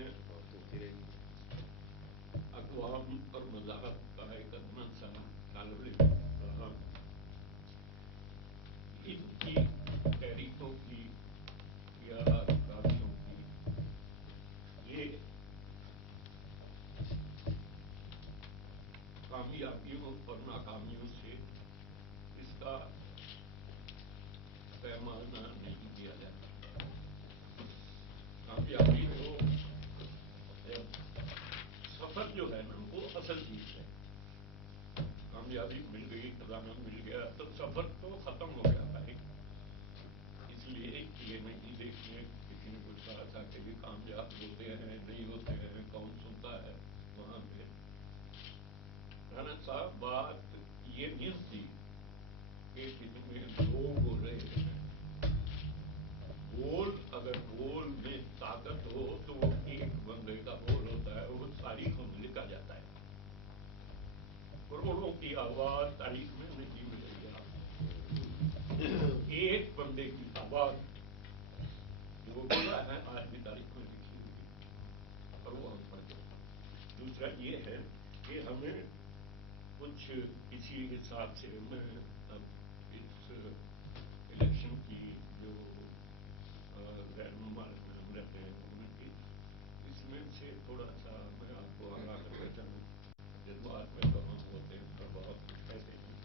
अक़वाम और मज़ाहब का एक अदना सा तालिब इल्म रहा, इनकी तहरीकों की या कावियों की ये कामयाबियों और नाकामियों से इसका पैमाना नहीं किया जाता। कामयाबी को सफर जो है ना वो असल चीज है, कामयाबी मिल गई, खजाना मिल गया तो सफर तो खत्म हो गया भाई। इसलिए ये नहीं देखने किसी ने कुछ कहा था कि भी कामयाब होते हैं नहीं होते हैं, कौन सुनता है वहां पे। राणा साहब बात ये नहीं होती कि कितने लोग बोल रहे हैं, बोल अगर बोल में ताकत हो तो वो एक बंदे का बोल होता है, वो तारीख में लिखा जाता है, करोड़ों की आवाज तारीख में नहीं मिलेगी आपको, एक बंदे की आवाज वो बोला है आज भी तारीख में लिखी हुई और वो हम पढ़ते हैं। दूसरा ये है कि हमें कुछ इसी हिसाब से मैं अब इस इलेक्शन की जो रहनुमा रहते हैं उनकी, इसमें से थोड़ा सा मैं आपको आगाह करना चाहूँ, जज्बात में कहाँ होते हैं, प्रभाव कैसे हैं।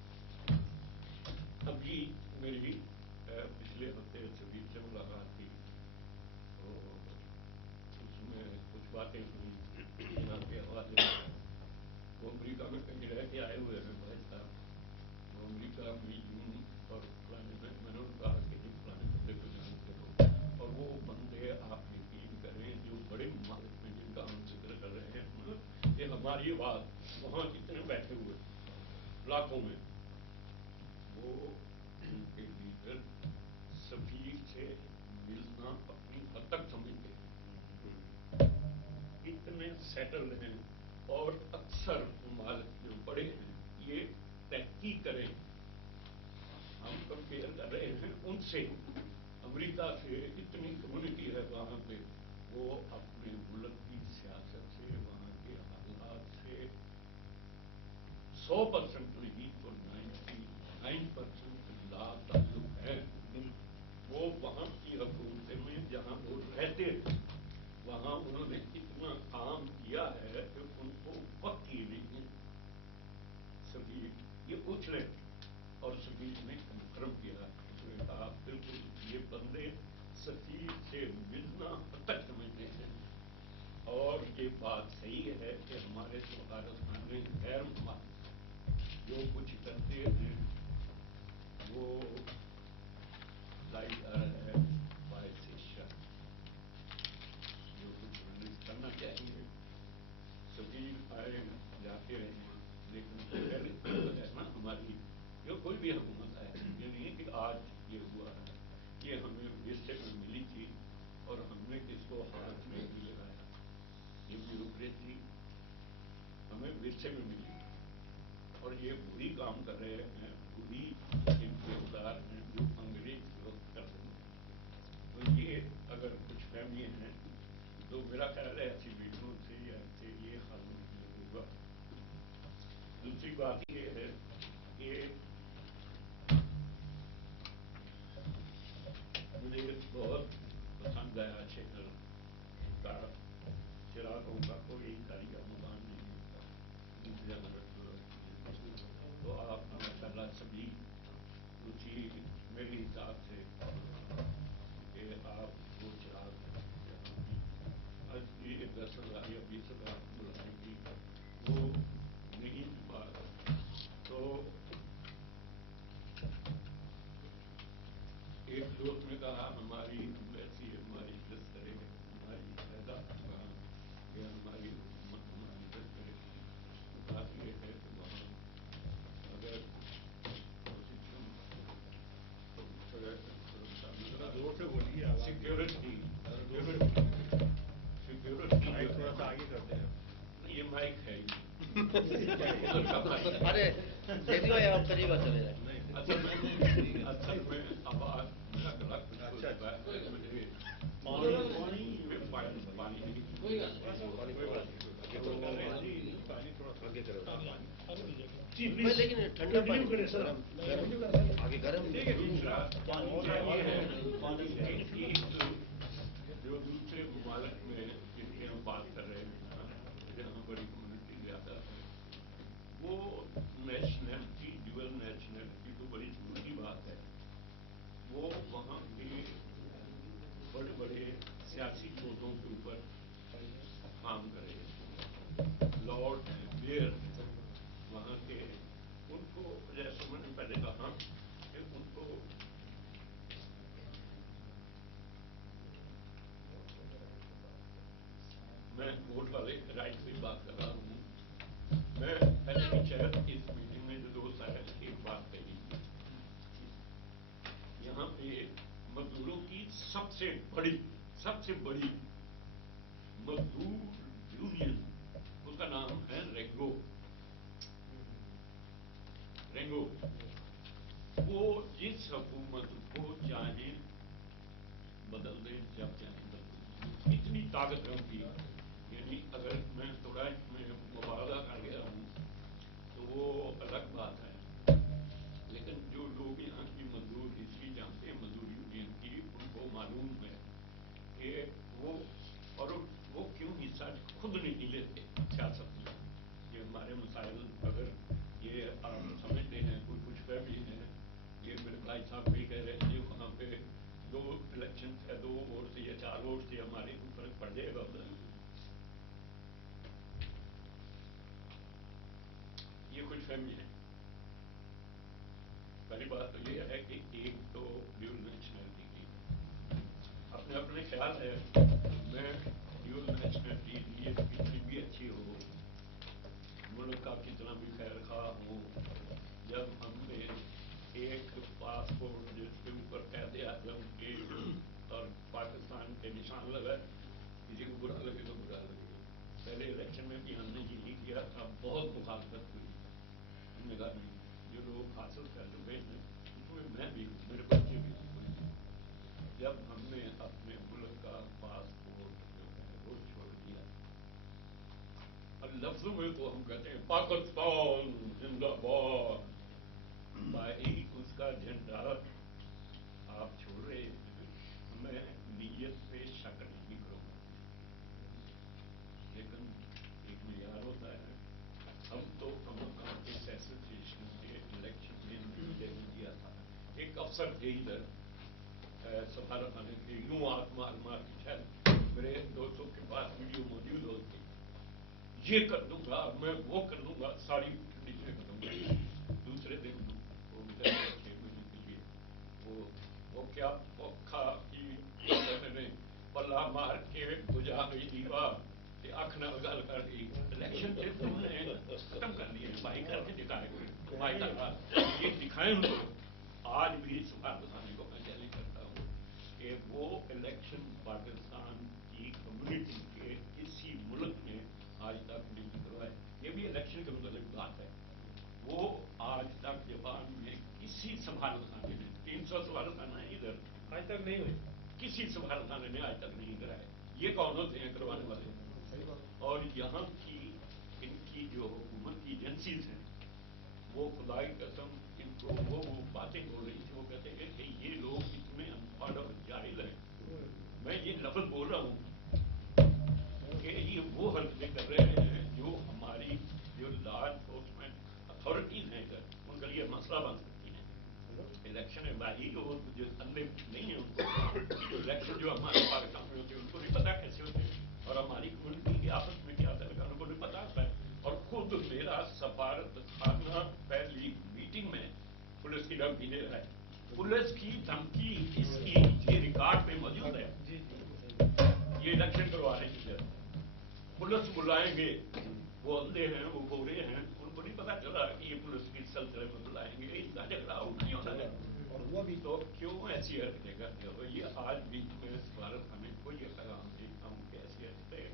अभी मेरी पिछले हफ्ते सभी से मुलाकात थी, तो उसमें कुछ बातें हुई के हवाले, वो अमरीका में कहीं रह के आए हुए हैं भाई साहब, वो अमरीका में यूं और फलाने में मैंने कहा कि जी फलाने बंदे को जानते हो, और वो बंदे आप यकीन करें जो बड़े ममालिक में जिनका हम जिक्र कर रहे हैं कि हमारी बात वहाँ इतने बैठे हुए लाखों में, वो उनके लीडर सभी से मिलना अपनी हद तक समझते हैं, इतने सेटल हैं, और अक्सर ममालिक जो बड़े हैं ये तहकीक करें, हम कंपेयर कर रहे हैं उनसे, अमेरिका से इतनी कम्युनिटी है वहाँ पे, वो अपने मुल्क की सियासत से, वहाँ के हालात से 100% नहीं तो 99% ला ताल्लुक है। वो वहाँ की हुकूमत में जहाँ वो रहते थे वहाँ उन्होंने इतना काम किया है कि उनको वक्त ही नहीं है। सभी ये पूछ लें, और सभी ने कन्फर्म किया, उसने कहा बिल्कुल ये बंदे सफी से मिलना तक समझते हैं, और ये बात सही है कि हमारे पाकिस्तान में गैर ममालिक जो कुछ करते हैं वो लाइदार है बायस शर्म, जो कुछ उन्हें करना चाहिए, सभी आए जाते रहे, लेकिन पहले है ना हमारी जो कोई भी हुकूमत है, ये नहीं कि आज ये हुआ है, ये हमें विरसे में मिली थी और हमने इसको हाथ में भी लगाया, ये ब्यूरोक्रेसी हमें विरसे में मिली, और ये बुरी काम कर रहे हैं, बुरी इम्तियाज़ हैं जो अंग्रेज ये हैं, तो मेरा ख्याल है ऐसी मीटिंगों से ये कानून होगा। दूसरी बात ये है कि मुझे बहुत पसंद आया क्षेत्र का चिरागों का कोई कारिया मकान नहीं होता, दूसरे तो आप माशाल्लाह सभी रुचि मेरे हिसाब से कि आप वो चिराग आज ये 10,000 या 20,000 बुलाएंगी वो नहीं बात। तो एक दोस्त ने कहा हमारी वैसी हमारी इज्जत करे, हमारी पैदा कि हमारी हुकूमत हमारी इज्जत करे। बात ये है कि वहाँ अगर सिक्योरिटी थोड़ा सा आगे करते हैं। ये माइक है ही। अरे जैदी भाई आप करीब चले जाए। असल में आवाज मेरा गला कुछ मुझे पानी आगे करो। मैं लेकिन ठंडा पानी आगे गर्म दूसरा जो दूसरे ममालिक में जिनकी हम बात कर रहे हैं, जहाँ बड़ी कम्युनिटी ज़्यादा है, वो नेशनलिटी ड्यूअल नेशनलिटी तो बड़ी जरूरी बात है। वो वहाँ के बड़े बड़े सियासी मुद्दों के ऊपर काम करे। लॉर्ड मेयर वहाँ के, उनको जैसे मैंने पहले कहा कि उनको मैं वोट वाले राइट की बात कर रहा हूँ। मैं पहले भी शायद इस मीटिंग में जो दोस्त आया एक बात कही, यहाँ पे मजदूरों की सबसे बड़ी मजदूर यूनियन, उसका नाम है रेंगो। वो जिस हुकूमत को चाहे बदल दे, जब चाहे बदल दे, इतनी ताकत रखती है। यानी अगर मैं थोड़ा इसमें मुबारक कर गया हूँ तो वो अलग बात है, लेकिन जो लोग यहाँ की मजदूर हिस्ट्री जानते हैं मजदूर यूनियन की, उनको मालूम है कि वो क्यों हिस्सा खुद नहीं लेते सियासत में। ये हमारे मसाइल अगर ये आप समझते हैं, कोई कुछ फहमी है, ये मेरे भाई साहब भी कह रहे हैं वहाँ पे 2 इलेक्शन है, 2 वोट से या 4 वोट से हमारे को फर्क पड़ जाएगा। ये कुछ फहमी है। पहली बात तो ये है कि एक तो ड्यूल नेशनलिटी की अपने अपने ख्याल है। मैं ड्यूल नेशनलिटी ये कितनी भी अच्छी हो, मुल्क का कितना भी खैर खा हो, जब हमने एक पासपोर्ट जिसके ऊपर कायदे आज़म के और पाकिस्तान के निशान लगा, किसी को बुरा लगे तो बुरा लगे। पहले इलेक्शन में भी हमने यही किया था, बहुत मुखालफत हुई। हमने कहा नहीं, जो लोग हासिल कर चुके हैं उसमें मैं भी हूँ, मेरे बच्चे भी हूँ। जब हमने अपने मुल्क का पासपोर्ट जो है वो छोड़ दिया, और लफ्जों में तो हम कहते हैं पाकिस्तान जिंदाबाद, भाई उसका झंडा आप छोड़ रहे हैं। मैं नीयत पे शक नहीं करूँगा, लेकिन एक मियार होता है। हम तो अमेरिका के एसोसिएशन के इलेक्शन में नहीं दिया था, एक अफसर थे इधर सफारत खाने के, यूं मार के शायद मेरे दोस्तों के पास वीडियो मौजूद होती, ये कर दूंगा मैं, वो कर दूंगा, सारी कंडीशनें कर दूंगा। दूसरे दिन वो रखे मुझे के लिए वो क्या खा की मैंने पल्ला मार के बुझा गई दीवार, अख न गल कर दी। इलेक्शन से तुमने खत्म कर दिए, भाई करके दिखाए, भाई ये दिखाए उनको। आज भी इस पाकिस्तानी को मैं चैलेंज करता हूँ कि वो इलेक्शन पाकिस्तान की कम्युनिटी के किसी मुल्क ने आज तक नहीं करवाए। ये भी इलेक्शन के मुताबिक बात है। वो आज तक जापान में किसी सफारत खाने में 300 सफारत खाना है इधर, आज तक नहीं हुई। किसी सफारतखाने ने आज तक नहीं कराए। ये कौन होते हैं करवाने वाले? और यहाँ की इनकी जो हुकूमत की एजेंसीज हैं वो खुदा की कसम इनको वो बातें बोल रही थी, वो कहते हैं कि ये लोग इतने अनपढ़ और जाहिल हैं। मैं ये लफ्ज बोल रहा हूँ कि ये वो हरकतें कर रहे हैं जो हमारी जो लॉ एनफोर्समेंट अथॉरिटीज हैं इधर उनके लिए मसला बन सकती हैं। इलेक्शन है भाई, जो अंधे नहीं है उनको इलेक्शन जो हमारे पाकिस्तान में होते हैं उनको नहीं पता कैसे होते हैं, और हमारी कम्युनिटी के आपस में क्या तरीका उनको नहीं पता होता है। और खुद मेरा सफारतखाना पहली मीटिंग में पुलिस की धमकी दे रहा है। पुलिस की धमकी इसकी ये रिकॉर्ड में मौजूद है। ये इलेक्शन करवा रहे हैं, पुलिस बुलाएंगे, वो अंधे हैं, वो गोरे हैं, उनको नहीं पता चला कि ये पुलिस की सिलसिले में बुलाएंगे, इनका झगड़ा नहीं होना है। और वो भी तो क्यों ऐसी हरकतें करते हो? ये आज भी मैं सफारत खाने को ये पैगाम देता हूँ कि ऐसी हरकतें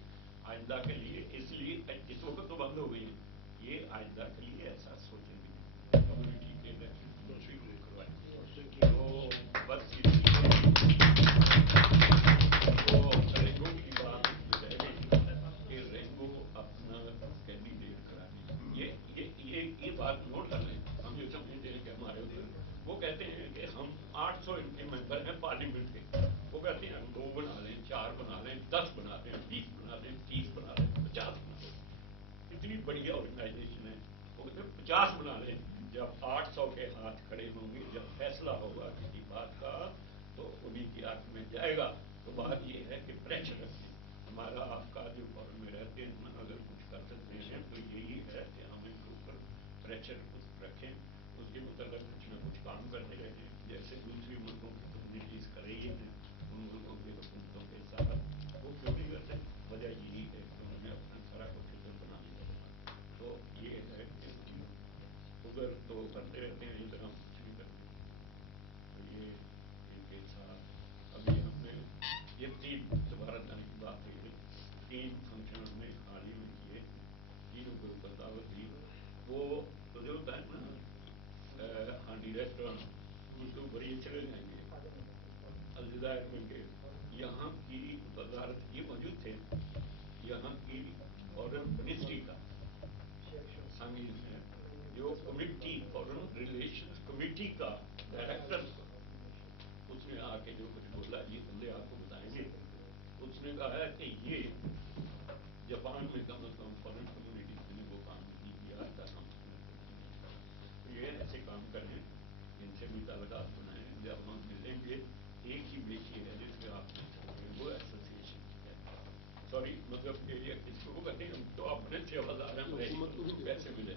आइंदा के लिए, इसलिए इस वक्त तो बंद हो गई है, ये आइंदा के लिए ऐसा सोचेंगे कम्युनिटी के इलेक्शन शुरू करवाएंगे। तो बस तो रेंगो की बात रह गई कि रेंगो अपना कैंडिडेट कराने, ये बात नोट कर लें। हम ये समझते हैं कि हमारे उधर वो कहते हैं कि हम 800 इनके मेंबर हैं पार्लियामेंट के, वो कहते हैं हम 2 बना लें, 4 बना लें, 10 बना लें, 20 बना लें, 30 बना लें, 50 बना लें। इतनी बढ़िया ऑर्गेनाइजेशन है, वो कहते हैं 50 बना लें। जब 800 के हाथ खड़े होंगे, जब फैसला होगा किसी बात का तो उन्हीं की हाथ में जाएगा। तो बात ये है कि प्रेशर रखें। हमारा आपका जो फॉरन में रहते हैं अगर कुछ कर सकते हैं तो यही है कि हम इनके ऊपर प्रेशर रखें, उसके मतलब कुछ न कुछ काम करते रहें, जैसे दूसरी मुल्कों की कम्युनिटीज कर रही हैं उन मुल्कों की हुकूमतों के साथ। वो क्यों नहीं करते? वजह यही है कि उन्होंने अपना सारा कुछ उधर बना लिया। तो ये है कि उधर तो करते रहते हैं, इधर हम कुछ नहीं करते। तो ये इनके साथ अभी हमने ये 3 सफारतखाने की बात हुई, 3 फंक्शन हमने हाल ही में किए, 3 के ऊपर दावत दी। वो तो जो होता है ना हांडी रेस्टोरेंट, उसके ऊपर ये चले जाएंगे अलजायर में के यहाँ की वजारत ये मौजूद थे, यहाँ की फॉरेन मिनिस्ट्री का शामिल है, जो कमिटी फॉरेन रिलेशंस कमिटी का डायरेक्टर, उसने आके जो कुछ बोला ये बंदे आपको बताएंगे। उसने कहा है कि ये जापान में कम अज कम फॉरेन कम्युनिटी ने वो काम नहीं किया, ऐसा काम तो ये ऐसे काम करें, इनसे भी ताल्लुकात बनाएं। जब हम मिलेंगे एक ही बेटी है जिसमें आप वो एसोसिएशन है, सॉरी मतलब एरिया किसको वो कहते हैं, तो अपने सेवादार हैं हुकूमत को भी पैसे मिले।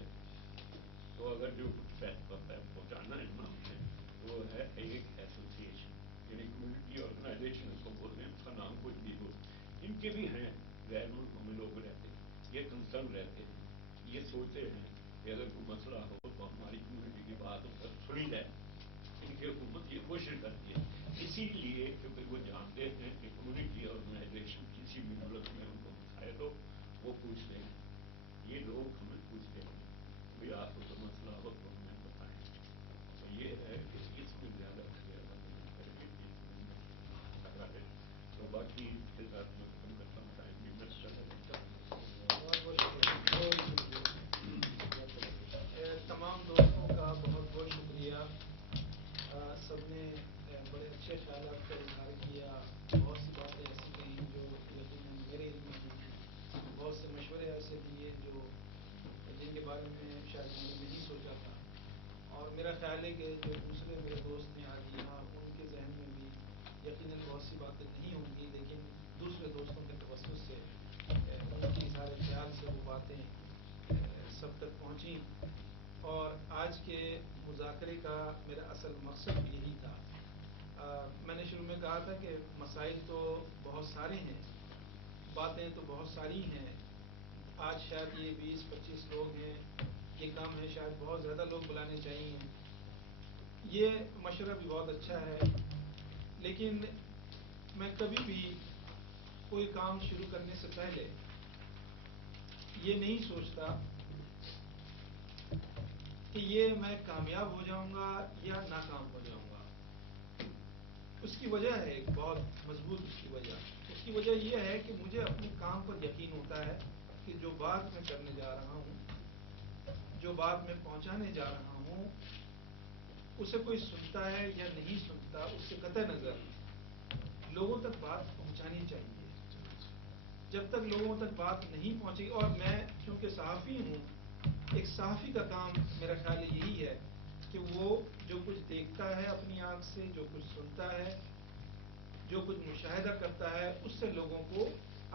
तो अगर जो पहुँचाना है ना हमने, वो है एक एसोसिएशन यानी कम्युनिटी ऑर्गेनाइजेशन उसको बोलते हैं, उसका नाम कुछ भी हो। इनके भी हैं गैर मुल्कों में लोग रहते हैं, ये कंसर्न रहते हैं, ये सोचते हैं कि अगर कोई मसला हो तो हमारी कम्युनिटी की बात सुनी जाए। इनकी हुकूमत ये कोशिश करती है, इसीलिए क्योंकि वो जानते हैं कि कम्युनिटी ऑर्गेनाइजेशन किसी भी मुल्क में उनको दिखाए तो वो पूछते हैं, ये लोग हमें पूछते हैं भाई आपको तो मसला हो तो हमें बताएं। तो ये है कि इसमें ज़्यादा से ज़्यादा मदद करेंगे, इसमें तो बाकी के साथ मैं खत्म करता हूँ, टाइम भी बच तमाम दोस्तों का बहुत बहुत शुक्रिया। सबने बड़े अच्छे ख्यालात का इजहार किया, बहुत सी बातें ऐसी कहीं जो यकीनन मेरे इल्म में थी, बहुत से मशवरे ऐसे दिए जो जिनके बारे में शायद मैंने नहीं सोचा था। और मेरा ख्याल है कि जो दूसरे मेरे दोस्त हैं आज यहाँ, उनके जहन में भी यकीनन बहुत सी बातें नहीं होंगी, लेकिन दूसरे दोस्तों के तवज्जुह से उनकी इज़हार ख्याल से वो बातें सब तक पहुँची। और आज के मुज़ाकरे का मेरा असल मकसद भी यही था। मैंने शुरू में कहा था कि मसाइल तो बहुत सारे हैं, बातें तो बहुत सारी हैं। आज शायद ये 20-25 लोग हैं, ये काम है, शायद बहुत ज़्यादा लोग बुलाने चाहिए। ये मशवरा भी बहुत अच्छा है, लेकिन मैं कभी भी कोई काम शुरू करने से पहले ये नहीं सोचता कि ये मैं कामयाब हो जाऊंगा या नाकाम हो जाऊंगा। اس کی وجہ ہے ایک بہت مضبوط اس کی وجہ یہ ہے کہ مجھے اپنے کام پر یقین ہوتا ہے کہ جو بات میں کرنے جا رہا ہوں، جو بات میں پہنچانے جا رہا ہوں، اسے کوئی سنتا ہے یا نہیں سنتا، اس سے قطع نظر لوگوں تک بات پہنچانی چاہیے۔ جب تک لوگوں تک بات نہیں پہنچی، اور میں چونکہ صحافی ہوں، ایک صحافی کا کام میرا خیال یہی ہے کہ وہ جو کچھ دیکھتا ہے اپنی آنکھ سے، جو کچھ سنتا ہے، جو کچھ مشاہدہ کرتا ہے، اس سے لوگوں کو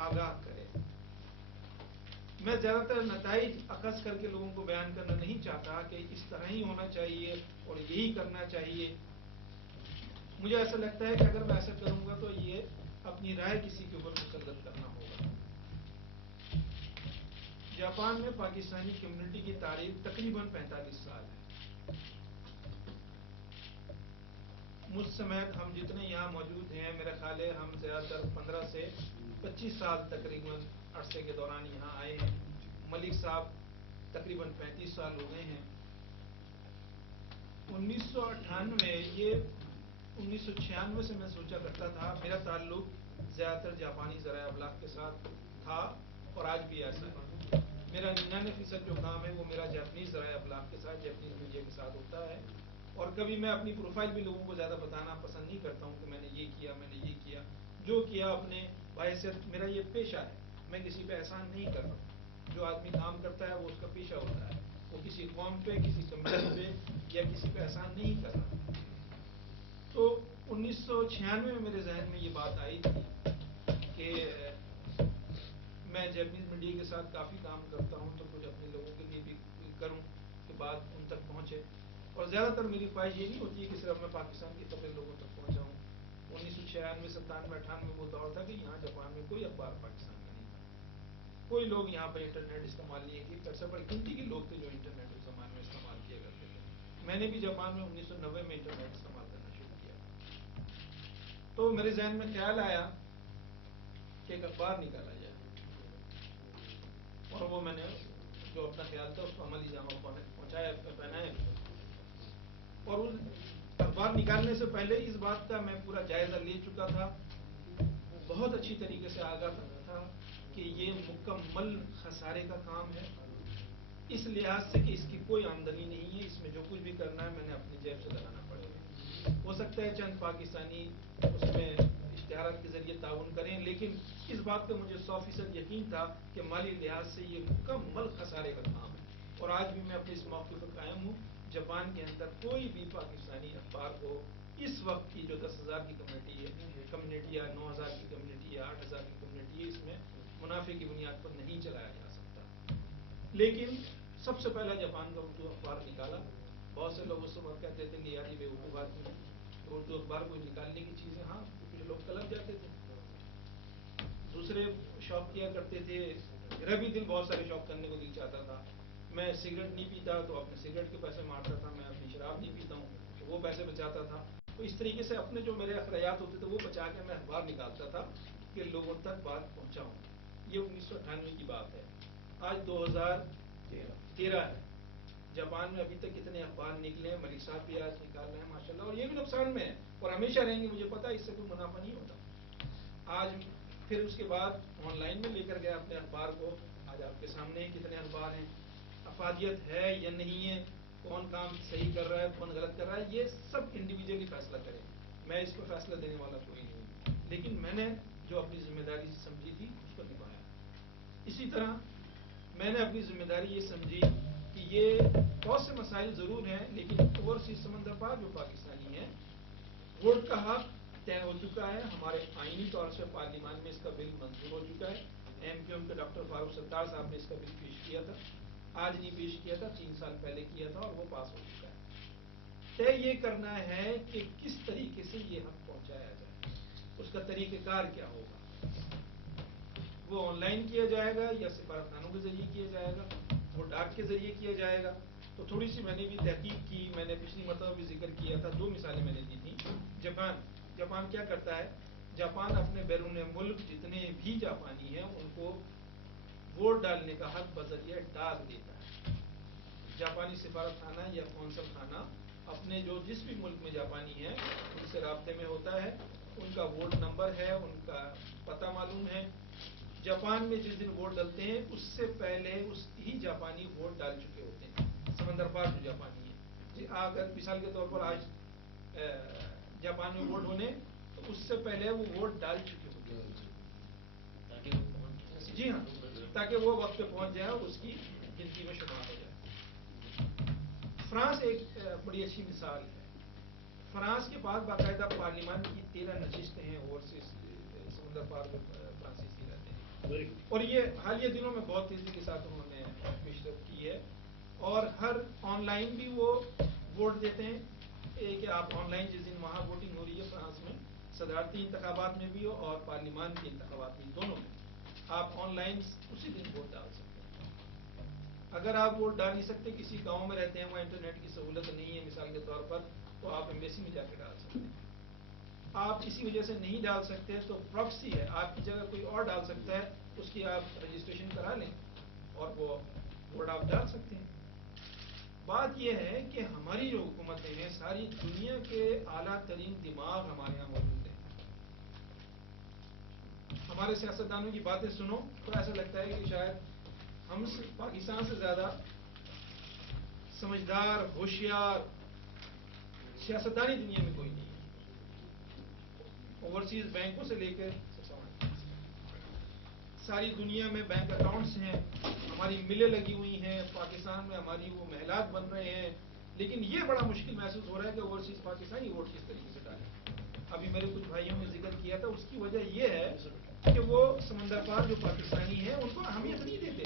آگاہ کرے۔ میں زیادہ تر نتائج اخذ کر کے لوگوں کو بیان کرنا نہیں چاہتا کہ اس طرح ہی ہونا چاہیے اور یہی کرنا چاہیے۔ مجھے ایسا لگتا ہے کہ اگر میں ایسا کروں گا تو یہ اپنی رائے کسی کے اوپر مسلط کرنا ہوگا۔ جاپان میں پاکستانی کمیونٹی کی تاریخ تقریباً 45 سال ہے۔ مجھ سمیت ہم جتنے یہاں موجود ہیں، میرا خیال ہے ہم زیادہ تر 15 سے 25 سال تقریباً عرصے کے دوران یہاں آئے ہیں۔ ملک صاحب تقریباً 35 سال ہو گئے ہیں۔ 1998 یہ 1996 سے میں سوچا کرتا تھا، میرا تعلق زیادہ تر جاپانی ذرائع ابلاغ کے ساتھ تھا اور آج بھی ایسا ہے۔ میرا 99% جو کام ہے وہ میرا جاپنیز ذرائع ابلاغ کے ساتھ، جاپنیز میڈیا کے ساتھ ہوتا ہے۔ اور کبھی میں اپنی پروفائل بھی لوگوں کو زیادہ بتانا پسند نہیں کرتا ہوں کہ میں نے یہ کیا، میں نے یہ کیا، جو کیا اپنے باحثیت میرا یہ پیشہ ہے۔ میں کسی پہ احسان نہیں کر رہا۔ جو آدمی کام کرتا ہے وہ اس کا پیشہ ہوتا ہے، وہ کسی قوم پہ، کسی کمیونٹی پہ یا کسی پہ احسان نہیں کر رہا۔ تو 1996 میں میرے ذہن میں یہ بات آئی تھی کہ میں جاپنیز میڈیا کے ساتھ کافی کام کرتا ہوں، تو کچھ اپنے لوگوں کے لیے بھی کروں کہ بات ان تک پہنچے۔ اور زیادہ تر میری خواہش یہ نہیں ہوتی ہے کہ صرف میں پاکستان کی خبریں لوگوں تک پہنچاؤں۔ 1996، 97، 98 وہ دور تھا کہ یہاں جاپان میں کوئی اخبار پاکستان کا نہیں تھا۔ کوئی لوگ یہاں پہ انٹرنیٹ استعمال نہیں کیے، پیسہ بڑی گنتی کے لوگ تھے جو انٹرنیٹ اس زمانے میں استعمال کیا کرتے تھے۔ میں نے بھی جاپان میں 1990 میں انٹرنیٹ استعمال کرنا شروع کیا۔ تو میرے ذہن میں خیال آیا کہ ایک اخبار نکالا جائے، اور وہ میں نے جو اپنا خیال تھا اس کو عملی جامہ پہنچایا، پہنایا۔ اور اس اخبار نکالنے سے پہلے اس بات کا میں پورا جائزہ لے چکا تھا، بہت اچھی طریقے سے آگاہ تھا کہ یہ مکمل خسارے کا کام ہے، اس لحاظ سے کہ اس کی کوئی آمدنی نہیں ہے، اس میں جو کچھ بھی کرنا ہے میں نے اپنی جیب سے لگانا پڑے گا۔ ہو سکتا ہے چند پاکستانی اس میں اشتہارات کے ذریعے تعاون کریں، لیکن اس بات کا مجھے 100% یقین تھا کہ مالی لحاظ سے یہ مکمل خسارے کا کام ہے۔ اور آج بھی میں اپنے اس موقع پر قائم ہوں۔ جاپان کے اندر کوئی بھی پاکستانی اخبار کو اس وقت کی جو 10,000 کی کمیونٹی یا 9,000 کی کمیونٹی یا 8,000 کی کمیونٹی ہے، اس میں منافع کی بنیاد پر نہیں چلایا جا سکتا۔ لیکن سب سے پہلا جاپان کا اردو اخبار نکالا۔ بہت سے لوگ اس وقت کہتے تھے کہ یار یہ بیوقوف آدمی ہے، اردو اخبار کوئی نکالنے کی چیزیں، ہاں کچھ لوگ کلپ جاتے تھے، دوسرے شوق کیا کرتے تھے۔ میرا بھی دل بہت سارے شوق کرنے کو دل چاہتا تھا۔ میں سگریٹ نہیں پیتا تو اپنے سگریٹ کے پیسے مارتا تھا، میں اپنی شراب نہیں پیتا ہوں تو وہ پیسے بچاتا تھا۔ تو اس طریقے سے اپنے جو میرے اخراجات ہوتے تھے وہ بچا کے میں اخبار نکالتا تھا کہ لوگوں تک بات پہنچاؤں۔ یہ 1998 کی بات ہے، آج 2013 ہے۔ جاپان میں ابھی تک کتنے اخبار نکلے ہیں، ملک صاحب بھی آج نکال رہے ہیں ماشاءاللہ، اور یہ بھی نقصان میں ہے اور ہمیشہ رہیں گے، مجھے پتا ہے اس سے کوئی منافع نہیں ہوتا۔ آج پھر اس کے بعد آن لائن میں لے کر گیا اپنے اخبار کو، آج آپ کے سامنے کتنے اخبار ہیں، افادیت ہے یا نہیں ہے، کون کام صحیح کر رہا ہے، کون غلط کر رہا ہے، یہ سب انڈیویجولی فیصلہ کریں، میں اس پر فیصلہ دینے والا کوئی نہیں ہوں، لیکن میں نے جو اپنی ذمہ داری سمجھی تھی اس کو نبھایا۔ اسی طرح میں نے اپنی ذمہ داری یہ سمجھی کہ یہ بہت سے مسائل ضرور ہیں، لیکن اوورسیز سمندر پار جو پاکستانی ہیں، ووٹ کا حق طے ہو چکا ہے، ہمارے آئینی طور سے پارلیمان میں اس کا بل منظور ہو چکا ہے۔ ایم کیو ایم کے ڈاکٹر فاروق ستار صاحب نے اس کا بل پیش کیا تھا، آج نہیں پیش کیا تھا، 3 سال پہلے کیا تھا اور وہ پاس ہو چکا ہے۔ طے یہ کرنا ہے کہ کس طریقے سے یہ حق پہنچایا جائے، اس کا طریقہ کار کیا ہوگا، وہ آن لائن کیا جائے گا یا سفارتخانوں کے ذریعے کیا جائے گا، وہ ڈاک کے ذریعے کیا جائے گا۔ تو تھوڑی سی میں نے بھی تحقیق کی، میں نے پچھلی مرتبہ بھی ذکر کیا تھا، 2 مثالیں میں نے دی تھیں۔ جاپان کیا کرتا ہے، جاپان اپنے بیرون ملک جتنے بھی جاپانی ہیں ان کو ووٹ ڈالنے کا حق بذریعہ ڈاک دیتا ہے۔ جاپانی سفارت خانہ یا قونصل خانہ اپنے جو جس بھی ملک میں جاپانی ہے ان سے رابطے میں ہوتا ہے، ان کا ووٹ نمبر ہے، ان کا پتہ معلوم ہے. جاپان میں جس دن ووٹ ڈلتے ہیں اس سے پہلے اس ہی جاپانی ووٹ ڈال چکے ہوتے ہیں، سمندر پار جو جاپانی ہے. اگر مثال کے طور پر آج جاپان میں ووٹ ہونے تو اس سے پہلے وہ ووٹ ڈال چکے ہوتے ہیں. جی ہاں، تاکہ وہ وقت پہ پہنچ جائے اور اس کی گنتی میں شمار ہو جائے. فرانس ایک بڑی اچھی مثال ہے. فرانس کے پاس باقاعدہ پارلیمان کی 13 نشستیں ہیں، اوورسیز سمندر پار میں فرانسیسی رہتے ہیں، اور یہ حالیہ دنوں میں بہت تیزی کے ساتھ انہوں نے پیش رفت کی ہے. اور ہر آن لائن بھی وہ ووٹ دیتے ہیں کہ آپ آن لائن جس دن وہاں ووٹنگ ہو رہی ہے فرانس میں، صدارتی انتخابات میں بھی ہو اور پارلیمان کے انتخابات میں، دونوں میں آپ آن لائن اسی دن ووٹ ڈال سکتے ہیں. اگر آپ ووٹ ڈال نہیں سکتے، کسی گاؤں میں رہتے ہیں وہاں انٹرنیٹ کی سہولت نہیں ہے مثال کے طور پر، تو آپ ایمبیسی میں جا کے ڈال سکتے ہیں. آپ اسی وجہ سے نہیں ڈال سکتے تو پراکسی ہے، آپ کی جگہ کوئی اور ڈال سکتا ہے، اس کی آپ رجسٹریشن کرا لیں اور وہ ووٹ آپ ڈال سکتے ہیں. بات یہ ہے کہ ہماری جو حکومتیں ہیں ساری دنیا کے اعلیٰ ترین دماغ ہمارے یہاں موجود ہیں. ہمارے سیاستدانوں کی باتیں سنو تو ایسا لگتا ہے کہ شاید ہم پاکستان سے زیادہ سمجھدار، ہوشیار سیاستدانی دنیا میں کوئی نہیں ہے. اوورسیز بینکوں سے لے کر ساری دنیا میں بینک اکاؤنٹس ہیں، ہماری ملیں لگی ہوئی ہیں، پاکستان میں ہماری وہ محلات بن رہے ہیں. لیکن یہ بڑا مشکل محسوس ہو رہا ہے کہ اوورسیز پاکستانی ووٹ کس طریقے سے ڈالیں. ابھی میرے کچھ بھائیوں نے ذکر کیا تھا، اس کی وجہ یہ ہے کہ وہ سمندر پار جو پاکستانی ہیں ان کو اہمیت نہیں دیتے.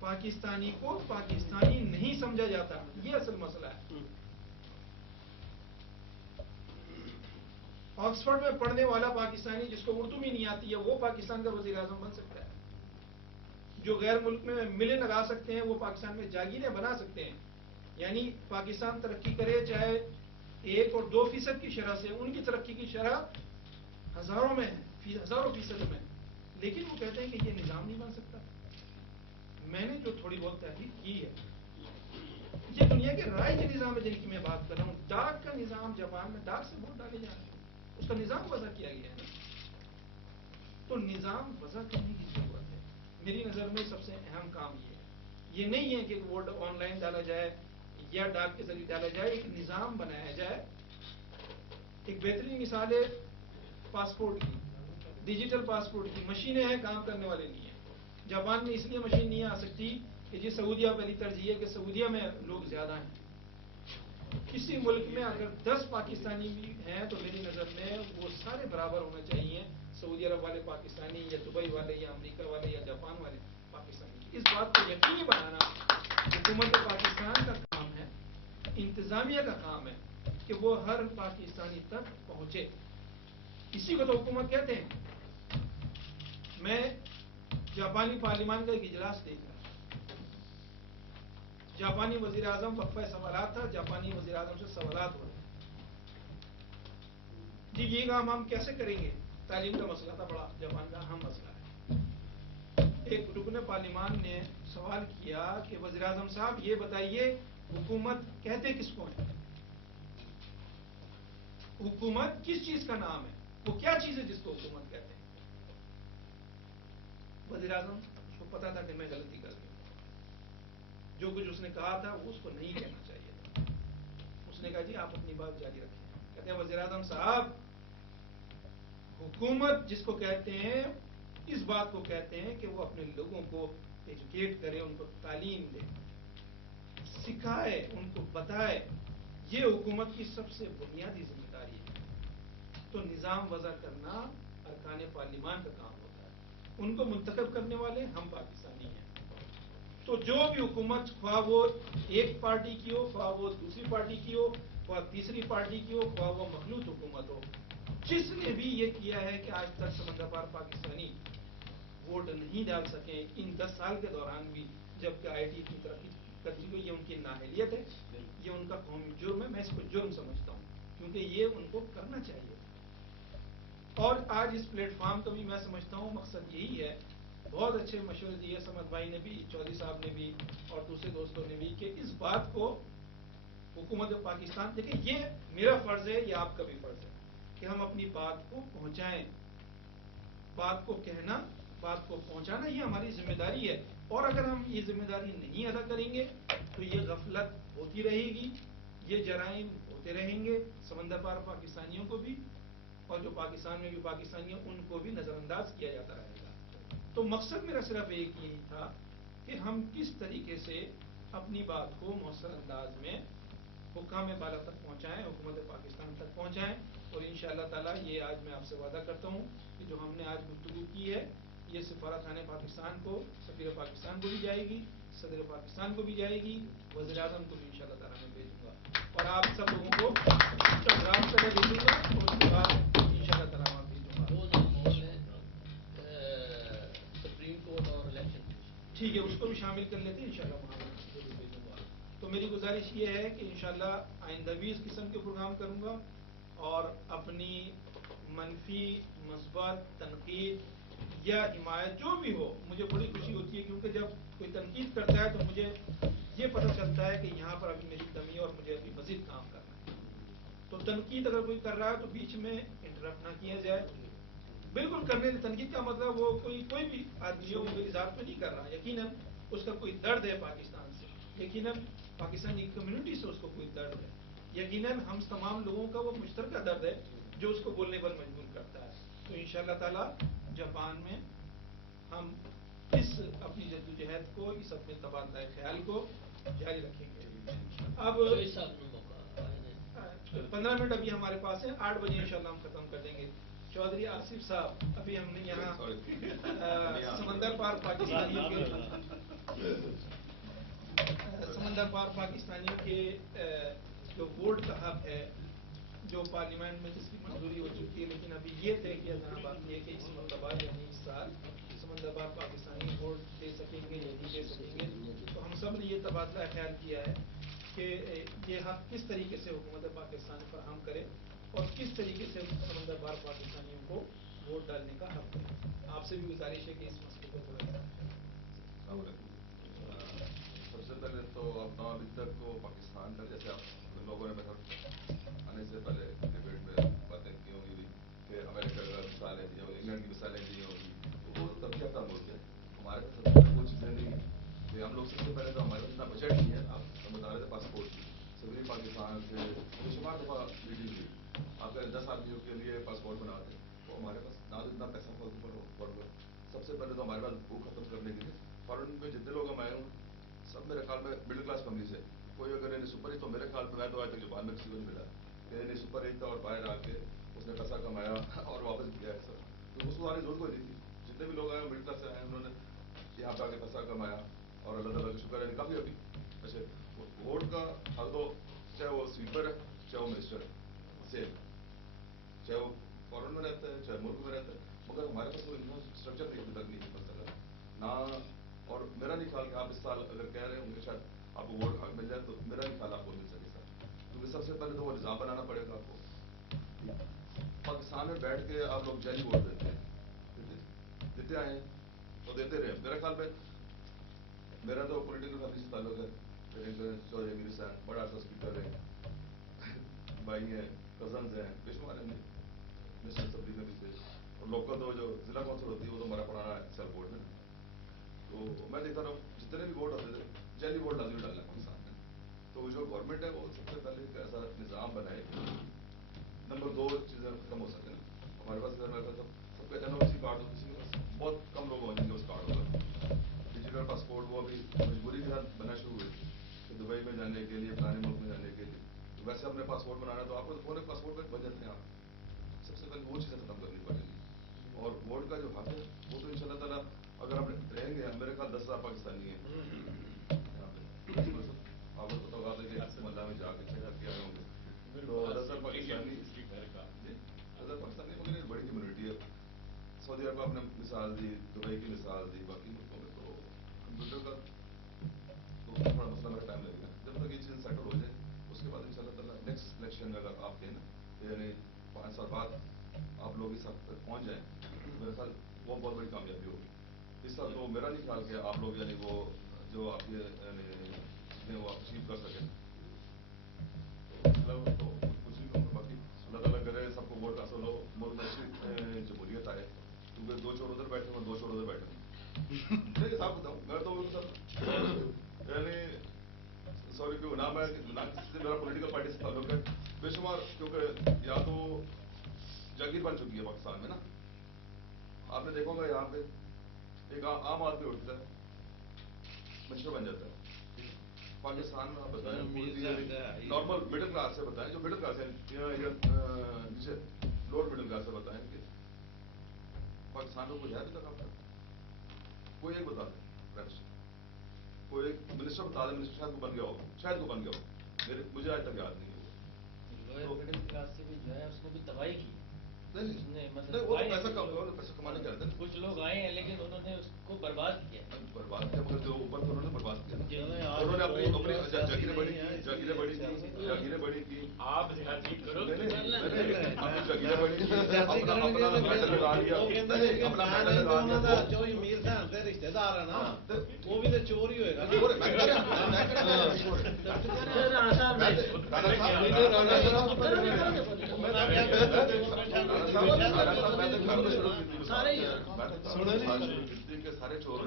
پاکستانی کو پاکستانی نہیں سمجھا جاتا، یہ اصل مسئلہ ہے. آکسفورڈ میں پڑھنے والا پاکستانی جس کو اردو بھی نہیں آتی ہے وہ پاکستان کا وزیر اعظم بن سکتا ہے. جو غیر ملک میں ملیں لگا سکتے ہیں وہ پاکستان میں جاگیریں بنا سکتے ہیں. یعنی پاکستان ترقی کرے چاہے 1 اور 2% کی شرح سے، ان کی ترقی کی شرح ہزاروں میں ہے، ہزاروں فیصد میں، لیکن وہ کہتے ہیں کہ یہ نظام نہیں بن سکتا. میں نے جو تھوڑی بہت تحقیق کی ہے، یہ دنیا کے رائج نظام ہے جن کی میں بات کر رہا ہوں. ڈاک کا نظام جاپان میں ڈاک سے ووٹ ڈالے جا رہے ہیں، اس کا نظام وضع کیا گیا ہے. تو نظام وضع کرنے کی ضرورت ہے. میری نظر میں سب سے اہم کام یہ نہیں ہے کہ ووٹ آن لائن ڈالا جائے یا ڈاک کے ذریعے ڈالا جائے، ایک نظام بنایا جائے. ایک بہترین مثال ہے پاسپورٹ کی، ڈیجیٹل پاسپورٹ کی. مشینیں ہیں، کام کرنے والے نہیں ہیں. جاپان میں اس لیے مشین نہیں آ سکتی کہ جی سعودیہ پہلی ترجیح ہے کہ سعودیہ میں لوگ زیادہ ہیں. کسی ملک میں اگر 10 پاکستانی بھی ہیں تو میری نظر میں وہ سارے برابر ہونا چاہیے. سعودی عرب والے پاکستانی یا دبئی والے یا امریکہ والے یا جاپان والے پاکستانی. اس بات کو یقینی بنانا حکومت پاکستان کا کام ہے، انتظامیہ کا کام ہے کہ وہ ہر پاکستانی تک پہنچے. اسی کو تو حکومت کہتے ہیں. میں جاپانی پارلیمان کا ایک اجلاس دیکھ رہا، جاپانی وزیر اعظم وقفہ سوالات تھا، جاپانی وزیر اعظم سے سوالات ہو رہے ہیں. جی یہ کام ہم کیسے کریں گے؟ تعلیم کا مسئلہ تھا، بڑا جاپان کا اہم مسئلہ ہے. ایک رکن پارلیمان نے سوال کیا کہ وزیر اعظم صاحب یہ بتائیے حکومت کہتے کس کو ہے؟ حکومت کس چیز کا نام ہے؟ وہ کیا چیز ہے جس کو حکومت کہتے ہیں؟ وزیر اعظم اس کو پتا تھا کہ میں غلطی کر گئی، جو کچھ اس نے کہا تھا وہ اس کو نہیں کہنا چاہیے تھا. اس نے کہا جی آپ اپنی بات جاری رکھیں. کہتے ہیں وزیر اعظم صاحب حکومت جس کو کہتے ہیں اس بات کو کہتے ہیں کہ وہ اپنے لوگوں کو ایجوکیٹ کرے، ان کو تعلیم دے، سکھائے، ان کو بتائے. یہ حکومت کی سب سے بنیادی ذمہ داری ہے. تو نظام وضع کرنا ارکان پارلیمان کا کام ہوتا ہے. ان کو منتخب کرنے والے ہم پاکستانی ہیں. تو جو بھی حکومت خواہ وہ ایک پارٹی کی ہو، خواہ وہ دوسری پارٹی کی ہو، خواہ تیسری پارٹی کی ہو، خواہ وہ مخلوط حکومت ہو، جس نے بھی یہ کیا ہے کہ آج تک سمندر پار پاکستانی ووٹ نہیں ڈال سکے ان 10 سال کے دوران بھی، جبکہ آئی ٹی کی ترقی کرتی ہوئی، یہ ان کی نااہلیت ہے، یہ ان کا قومی جرم ہے. میں اس کو جرم سمجھتا ہوں کیونکہ یہ ان کو کرنا چاہیے. اور آج اس پلیٹ فارم کا بھی میں سمجھتا ہوں مقصد یہی ہے. بہت اچھے مشورے دیے سمت بھائی نے بھی، چودھری صاحب نے بھی اور دوسرے دوستوں نے بھی، کہ اس بات کو हुकूमत पाकिस्तान, देखिए ये मेरा फर्ज है, ये आपका भी फर्ज है कि हम अपनी बात को पहुंचाएं, बात को कहना, बात को पहुंचाना, ये हमारी जिम्मेदारी है। और अगर हम ये जिम्मेदारी नहीं अदा करेंगे तो ये गफलत होती रहेगी, ये जराइम होते रहेंगे, समंदर पार पाकिस्तानियों को भी और जो पाकिस्तान में भी पाकिस्तानी हैं उनको भी नजरअंदाज किया जाता रहेगा। तो मकसद मेरा सिर्फ एक यही था कि हम किस तरीके से अपनी बात को मौसर अंदाज में हुक्काम बाला तक पहुंचाएं, हुकूमत पाकिस्तान तक पहुंचाएं। और इंशाअल्लाह ताला ये आज मैं आपसे वादा करता हूं कि जो हमने आज गुफ्तगू की है ये सफारतखाने पाकिस्तान को, सफीर पाकिस्तान को भी जाएगी, सदर पाकिस्तान को भी जाएगी, वज़ीर आज़म को भी इंशाअल्लाह ताला मैं भेजूंगा और आप सब लोगों को प्रोग्राम से मैं भेजूंगा और उसके बाद इंशाअल्लाह ताला मैं भेजूंगा। सुप्रीम कोर्ट और इलेक्शन, ठीक है, उसको भी शामिल कर लेते हैं इंशाअल्लाह, वहाँ जरूर भेजूंगा। तो मेरी गुजारिश ये है कि इंशाअल्लाह आइंदा भी इस किस्म के प्रोग्राम करूंगा और अपनी मनफी मस्बत तनकीद या हिमायत जो भी हो, मुझे बड़ी खुशी होती है क्योंकि जब कोई तनकीद करता है तो मुझे ये पता चलता है कि यहाँ पर अभी मेरी कमी है और मुझे अभी मजीद काम करना है। तो तनकीद अगर कोई कर रहा है तो बीच में इंटरप्ट ना किया जाए, बिल्कुल करने से तनकीद का मतलब वो कोई भी आदमी हो, वो मेरी जात में नहीं कर रहा, यकीनन उसका कोई दर्द है पाकिस्तान से, यकीनन पाकिस्तानी कम्युनिटी से उसको कोई दर्द है, यकीनन हम तमाम लोगों का वो मुश्तरका दर्द है जो उसको बोलने पर मजबूर करता है। तो इंशाअल्लाह ताला जापान में हम इस अपनी जद्दोजहद को, इस अपने तबादला ख्याल को जारी रखेंगे। अब 15 मिनट अभी हमारे पास है, 8 बजे इंशाअल्लाह हम खत्म कर देंगे। चौधरी आसिफ साहब, अभी हमने यहाँ समंदर पार पाकिस्तानियों के समंदर पार पाकिस्तानियों के जो वोट का हक है, जो पार्लियामेंट में जिसकी मंजूरी हो चुकी है, लेकिन अभी ये तय किया जाना बाकी है कि इस मरतबा यानी इस साल समंदर पार पाकिस्तानी वोट दे सकेंगे या नहीं दे सकेंगे। तो हम सब ने ये तबादला ख्याल किया है कि ये हक किस तरीके से हुकूमत पाकिस्तान फराहम करे और किस तरीके से समंदर पार पाकिस्तानियों को वोट डालने का हक दे। आपसे भी गुजारिश है कि इस मसले को थोड़ा सबसे पहले तो अपना अभी तक तो पाकिस्तान का, जैसे आप लोगों ने आने से पहले डिबेट में बातें की होंगी कि अमेरिका का मिसालें दी होंगी, इंग्लैंड की मिसालें दी होंगी, तो वो तब क्या मुल्क है, हमारे पास सबसे पहले वो चीज़ें नहीं है कि हम लोग सबसे पहले तो हमारे पास इतना बजट नहीं है। आप बता रहे थे पासपोर्ट की, सभी पाकिस्तान से बेशुमार दफ़ा मीटिंग हुई, आपके 10 आदमियों के लिए पासपोर्ट बनाते, तो हमारे पास ना तो इतना पैसा पड़ गया। सबसे पहले तो हमारे पास भूख खत्म करने के लिए फॉरेन में जितने लोग हम आए हूँ सब मेरे ख्याल में मिडिल क्लास फैमिली से, कोई अगर इन्हें सुपर हिट, तो मेरे ख्याल में मैं तो आज तक जुबान में किसी को नहीं मिला कि इन्हें सुपर हिट था और बाहर आके उसने पैसा कमाया और वापस दिया है सब, तो उसको आने जरूरत कोई नहीं थी। जितने भी लोग आए मिडिल क्लास से आए उन्होंने यहाँ पे आके पैसा कमाया और अल्लाह ताला का शुक्र है काफ़ी। अभी वैसे वोट का हक तो चाहे वो स्वीपर है, चाहे वो मिनिस्टर है, सेम, चाहे वो फॉरेन में रहता है, चाहे मुल्क में रहता है, मगर हमारे पास वो इंफ्रास्ट्रक्चर नहीं अभी तक नहीं मसला ना। और मेरा नहीं ख्याल कि आप इस साल अगर कह रहे होंगे शायद आपको वोट हक मिल जाए, तो मेरा नहीं ख्याल आपको मिल सके सर, क्योंकि सबसे पहले तो वो निज़ाम बनाना पड़ेगा आपको। पाकिस्तान में बैठ के आप लोग जाली वोट देते हैं, देते आए हैं तो देते रहे। मेरे ख्याल में मेरा तो पॉलिटिकल फैमिली से ताल्लुक है, मेरे चौधरी अमीर हुसैन बड़ा सा स्पीकर है, भाई हैं, कजन्स हैं, बेशुमार हैं, नेशनल असम्बली में भी थे, और लोकल तो जो जिला कौंसिल होती है वो तो हमारा पुराना सेल बोर्ड में। तो मैं देखता रहा जितने भी वोट होते थे जैली वोट लाजमी डालना पाकिस्तान में। तो जो गवर्नमेंट है वो सबसे पहले एक ऐसा निज़ाम बनाए, नंबर 2 चीज़ें खत्म हो सके ना। हमारे पास अगर मेरे सबका NOC कार्ड हो, किसी के पास बहुत कम लोग हों जिनके पास कार्ड होगा। डिजिटल पासपोर्ट वो अभी मजबूरी के साथ बनना शुरू हुई कि दुबई में जाने के लिए, फलाने मुल्क में जाने के लिए, तो वैसे अपने पासपोर्ट बनाना तो आपको पूरे पासपोर्ट में बन जाते हैं आप। सबसे पहले वो चीज़ें खत्म करनी पड़ेगी। और वोट का जो हक है वो तो इंशाल्लाह ताला अगर हम रहेंगे, मेरे ख्याल 10,000 पाकिस्तानी हैं यहाँ पे, आपको पता होगा कि मल्ला में जाके चेक किया होंगे, तो 10,000 पाकिस्तानी, 10,000 पाकिस्तानी मगर बड़ी कम्युनिटी है। सऊदी अरब आपने मिसाल दी, दुबई की मिसाल दी, बाकी मुल्कों में तो कंप्यूटर का तो थोड़ा मसला मेरा टाइम लगेगा। जब तक ये चीज़ सेटल हो जाए उसके बाद इंशाल्लाह ताला नेक्स्ट इलेक्शन में अगर आप कहें ना यानी 5 साल बाद आप लोग इस हद तक पहुँच जाएँ, मेरे ख्याल वो बहुत बड़ी कामयाबी होगी। इस साल तो मेरा नहीं ख्याल कि आप लोग यानी वो जो आप ये यानी वो आप अचीव कर सकें। मतलब तो कुछ नहीं कहूँगा, बाकी अल्लाह ताला करे सबको वोट हासिल हो, मुल्क में अच्छी जमहूरियत आए, क्योंकि दो चोर उधर बैठे हुए, दो चोर उधर बैठे हुए। नहीं साहब बताऊँ, मैं तो सब यानी सॉरी क्यों ना मैं ना किसी से मेरा पॉलिटिकल पार्टी से ताल्लुक है बेशुमार, क्योंकि या तो जागीर बन चुकी है पाकिस्तान में ना। आपने देखा होगा यहाँ पे एक आम आदमी उठता है मच्छर बन जाता है। पाकिस्तान में आप बताएं नॉर्मल मिडिल क्लास से बताएं, जो मिडिल क्लास है नीचे लोअर मिडिल क्लास से बताएं कि पाकिस्तान में कोई है अभी तक आपका कोई एक बता दे, कोई एक मिनिस्टर बता दे, मिनिस्टर शायद को बन गया हो, शायद को बन गया हो, मुझे आज तक याद नहीं है। लोअर मिडिल क्लास से भी जो है उसने भी तबाही की। नहीं वो तो पैसा कमाने के आते हैं। कुछ लोग आए हैं लेकिन उन्होंने उसको बर्बाद किया। बर्बाद किया, मगर जो ऊपर उन्होंने बर्बाद किया ना, उन्होंने अपनी जागीरें बड़ी की, जागीरें बड़ी की। आप जाति करो, अपनी जागीरें बड़ी की, अपना मेडल लगा लिया, अपना मेडल लगा लिया। जो मीर खान से रिश्तेदार है ना, वो भी तो चोर ही होएगा ना। सारे चोर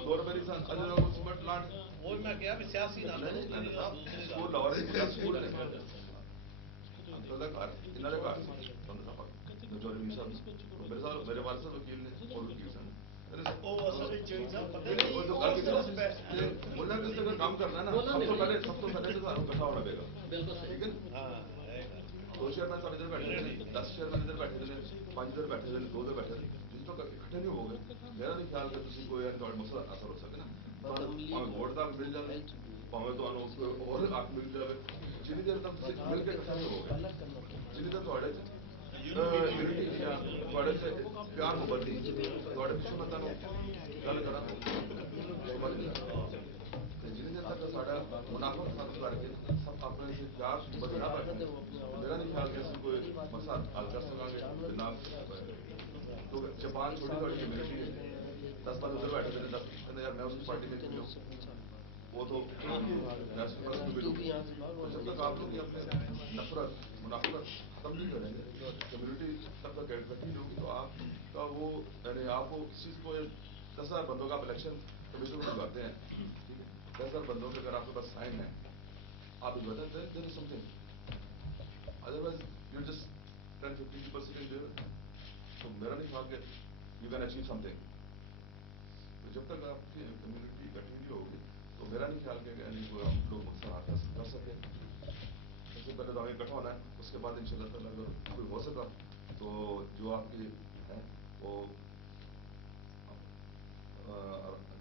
दो रुपए सीमेंट प्लांट वो मैं क्या सियासी ना स्कूल लाहौर स्कूल इन्होंने कहा मेरे साथ मेरे वाले साहब वकील ने और वकील अगर काम करना है ना, सब तो पहले तो इकट्ठा होना पड़ेगा, ठीक है। दो चेयरमैन साहब इधर बैठे थे, 10 चेयरमैन इधर बैठे थे, 5 इधर बैठे थे, 2 उधर बैठे थे, जिस तक इकट्ठे नहीं हो गए मेरा नहीं ख्याल कि तुम कोई मसला असर हो सके ना। वोट का मिल जाए भावे तो और आप मिल जाए, जिन्नी देर तक मिल के इकट्ठे नहीं हो गए, जिन्नी देर थोड़े यूनिटी थोड़े से प्यार मुहब्बत नहीं थोड़े पिछू मैं तुहानू गल करा समझ नहीं जिन्नी देर तक साडा मुनाफा खत्म करके सब अपने से प्यार बदना बैठे, मेरा नहीं ख्याल कि कोई मसला हल कर सकांगे। जनाब तो जापान छोटी थोड़ी कम्युनिटी है, 10 बार उधर बैठे थे, 10 कहते यार मैं उसकी पार्टी में क्यों, वो तो जब तक आप लोग अपने नफरत मुनाफरत खत्म नहीं करेंगे, कम्युनिटी तब तक इकट्ठी नहीं होगी, तो आपका वो यानी आप वो इस चीज़ को 10,000 बंदों का आप इलेक्शन कमीशन को भिजवाते हैं, ठीक है, 10,000 बंदों के अगर आपके पास साइन है आप भिजवाते हैं, there is something, otherwise you just 10-15% in there. तो मेरा नहीं ख्याल कि यू कैन अचीव समथिंग। तो जब तक आपकी कम्युनिटी इकट्ठी नहीं होगी तो मेरा नहीं ख्याल कि यानी कोई हम लोग मकसद हासिल कर सके। सबसे पहले तो हमें इकट्ठा होना है, उसके बाद इंशाल्लाह ताला अगर कोई हो सका तो जो आपकी है वो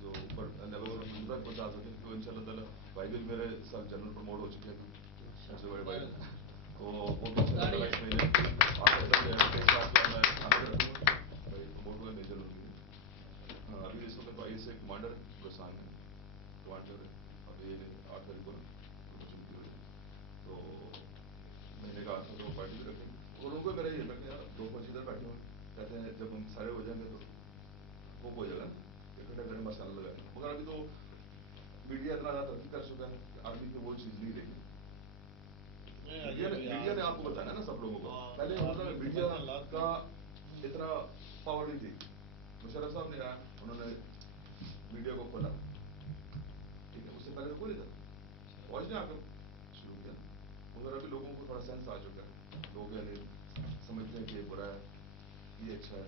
जो ऊपर लेवल तक पहुँचा सके, तो इंशाल्लाह ताला भाई भी मेरे साथ जनरल प्रमोट हो चुके हैं सबसे बड़े भाई, तो वो भी इंशाल्लाह ताला इस महीने प्रमोट हुए मेजर होगी। अभी इस वक्त भाई से कमांडर गुरसान है, कमांडर अभी 8 तारीख को प्रमोशन की हुई, तो मैंने कहा था तो पार्टी भी रखेंगे और उनको मेरा ये मैं यार 2 फौजी इधर बैठे हुए कहते हैं जब हम सारे हो जाएंगे तो वो हो जाएगा इकट्ठा करें मसाला लगाएंगे, मगर अभी तो मीडिया इतना ज़्यादा तरक्की कर चुका है आदमी की वो चीज़ नहीं रही। मीडिया ने आपको बताया ना सब लोगों को, पहले मतलब मीडिया का इतना पावर नहीं थी। मुशर्रफ साहब ने आया, उन्होंने मीडिया को खोला, ठीक है, उससे पहले तो कोई नहीं था, फौज ने आकर शुरू किया, मगर अभी लोगों को थोड़ा सेंस आ चुका है, लोग यानी समझते हैं कि ये बुरा है ये अच्छा है,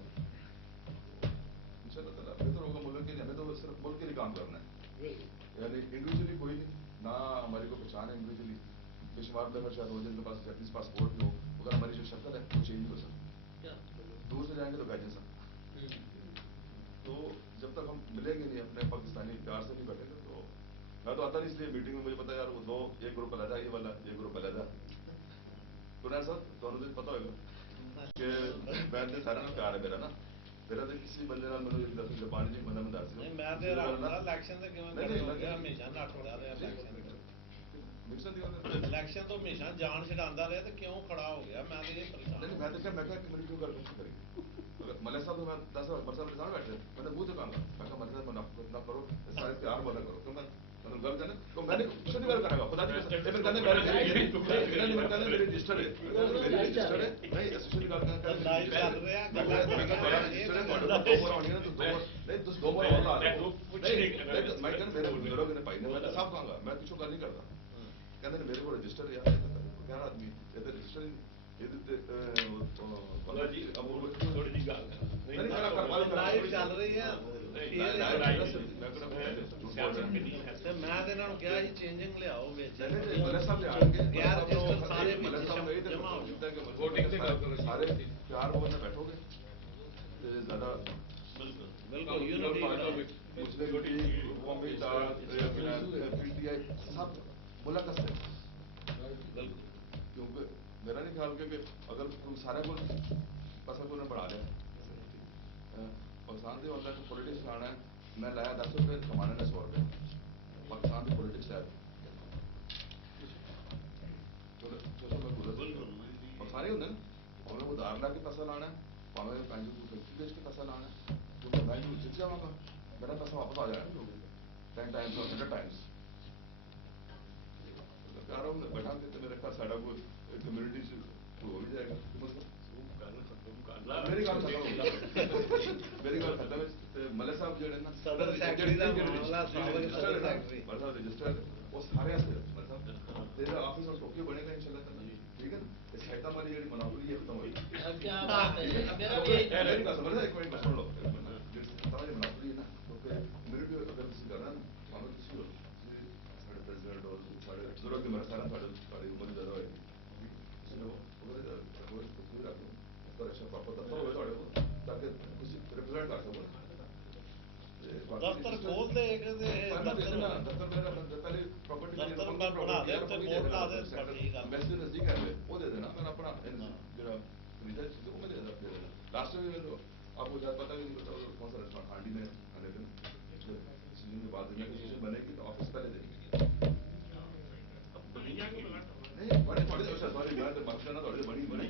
इंशाल्लाह ताला बेहतर होगा मुल्क के लिए। हमें तो सिर्फ मुल्क के लिए काम करना है, यानी इंडिविजुअली कोई नहीं ना हमारी को पहचान है इंडिविजुअली, बेशुमार दफा शायद हो जिनके पास जैपनीज पासपोर्ट भी हो, मगर हमारी जो शक्ल है वो चेंज नहीं हो सकती, दूर से जाएंगे तो पहचान सकते। तो जब तक हम मिलेंगे नहीं अपने पाकिस्तानी प्यार से नहीं बैठेंगे, तो मैं तो आता नहीं इसलिए मीटिंग में मुझे पता यार वो दो एक ग्रुप अलग ये वाला एक ग्रुप अलग तो ना सर दोनों दिन पता होगा कि मैं तो सारा ना प्यार है मेरा ना, मेरा तो किसी बंदे नाल मैंने एक दफे जापान जी मैंने बता सी नहीं मैं ते रखदा इलेक्शन ते किवें कर लगे हमेशा नठदा रहा इलेक्शन तो हमेशा जान छडांदा रहा ते क्यों खड़ा हो गया, मैं तो ये परेशान नहीं मैं तो क्या मैं कम्युनिटी क्यों कर करेंगे मलिक साहब तो मैं 10 बार मलिक साहब के सामने बैठे मैंने मुंह से कहा मैं मतलब ना करो सारे प्यार वाला करो, क्योंकि मतलब गल करना तो मैंने कुछ नहीं गल करेगा खुदा दी कसम फिर कहंदे मेरे मेरे रजिस्टर है मेरे रजिस्टर है नहीं एसोसिएशन की गल कर लाइव चल रहा है मैं रजिस्टर है दो बार होनी है तो नहीं तुम दो बार और ला नहीं मैं कहना मेरे बुजुर्ग ने भाई ने मैं तो सब कहूंगा मैं पिछो गल नहीं करता कहंदे ने मेरे को रजिस्टर यार क्या आदमी ये तो रजिस्टर ਇਹਦੇ ਤੇ ਬੋਲਾ ਜੀ ਅਬੂਰ ਥੋੜੀ ਜੀ ਗੱਲ ਨਹੀਂ ਮੇਰਾ ਕਰਵਾਲੀ ਲਾਈਵ ਚੱਲ ਰਹੀ ਹੈ ਤੇ ਮੈਂ ਤੇ ਇਹਨਾਂ ਨੂੰ ਕਿਹਾ ਸੀ ਚੇਂਜਿੰਗ ਲਿਆਓ ਵਿੱਚ ਮਲਕ ਸਾਹਿਬ ਲਿਆਣਗੇ ਗੈਰ ਰਜਿਸਟਰ ਸਾਰੇ ਵੀ ਮਲਕ ਸਾਹਿਬ ਨਹੀਂ ਜਮਾ ਹੋ ਜਿੱਦਾਂ ਕਿ ਵੋਟਿੰਗ ਤੇ ਗੱਲ ਕਰੋ ਸਾਰੇ ਚਾਰ ਹੋਣ ਨਾਲ ਬੈਠੋਗੇ ਤੇ ਜ਼ਿਆਦਾ ਬਿਲਕੁਲ ਯੂਨਿਟੀ ਮੁਸਲਿਮ ਲੀਗ ਕੌਮੀ ਦਾ ਪੀਟੀਆਈ सब मुलाकात है क्योंकि मेरा नहीं ख्याल कि अगर तुम सारे को पसंद को बढ़ा लिया पाकिस्तान के अंदर पॉलिटिक्स लाना है मैं लाया 10 रुपये कमाने ने 100 रुपये पाकिस्तान की पॉलिटिक्स लाया पाकिस्तानी होंगे भावें उधार ला के पैसा लाना है भावें फैक्ट्री बेच के पैसा लाना है क्योंकि मैं जित जाऊँगा मेरा पैसा वापस आ जाएगा 10 टाइम्स और 100 टाइम्स कह रहा हूँ बैठा के मेरे ख्याल साढ़ा को कम्युनिटी से हो भी जाएगा मेरी गल खत्म मेरी गल खत्म मले साहब जो ना सदर सेक्रेटरी ਦਾ ਮਾਮਲਾ ਸਾਬਕ ਸਦਰ ਸੈਕਟਰੀ मतलब रजिस्टर वो सारे मतलब तेरा ऑफिस और टोक्यो बनेगा इंशाल्लाह ठीक है ना इस हैदराबाद वाली जेडी मोनोपोली ये खत्म होगी क्या बात है मेरा भी मेरी बात समझ एक मिनट सुन लो हमारी मोनोपोली है ना तो मेरे भी अगर किसी करना ना हमें किसी को साढ़े प्रेसिडेंट और साढ़े जरूरत के मेरे सारा साढ़े उम्र ज्यादा होगी इसलिए वो तस्वीर रख दूँ उसका अच्छा प्रॉपर दफ्तर होगा थोड़े को ताकि कुछ रिप्रेजेंट कर सकूँ दफ्तर खोल दे दफ्तर मेरा पहले प्रॉपर्टी दफ्तर बना दे ਤੇ ਬੋਰਡ ਲਾ ਦੇ ਠੀਕ ਆ वैसे नजदीक है वो दे देना मैंने अपना जरा खरीदा चीज वो मैं दे देना लास्ट में आपको शायद पता भी नहीं पता कौन सा रेस्टोरेंट हांडी में लेकिन सीजन के बाद दुनिया की चीजें बनेगी तो ऑफिस पहले देंगे नहीं बड़े बड़े सॉरी मैं तो बात करना थोड़ी बड़ी बड़ी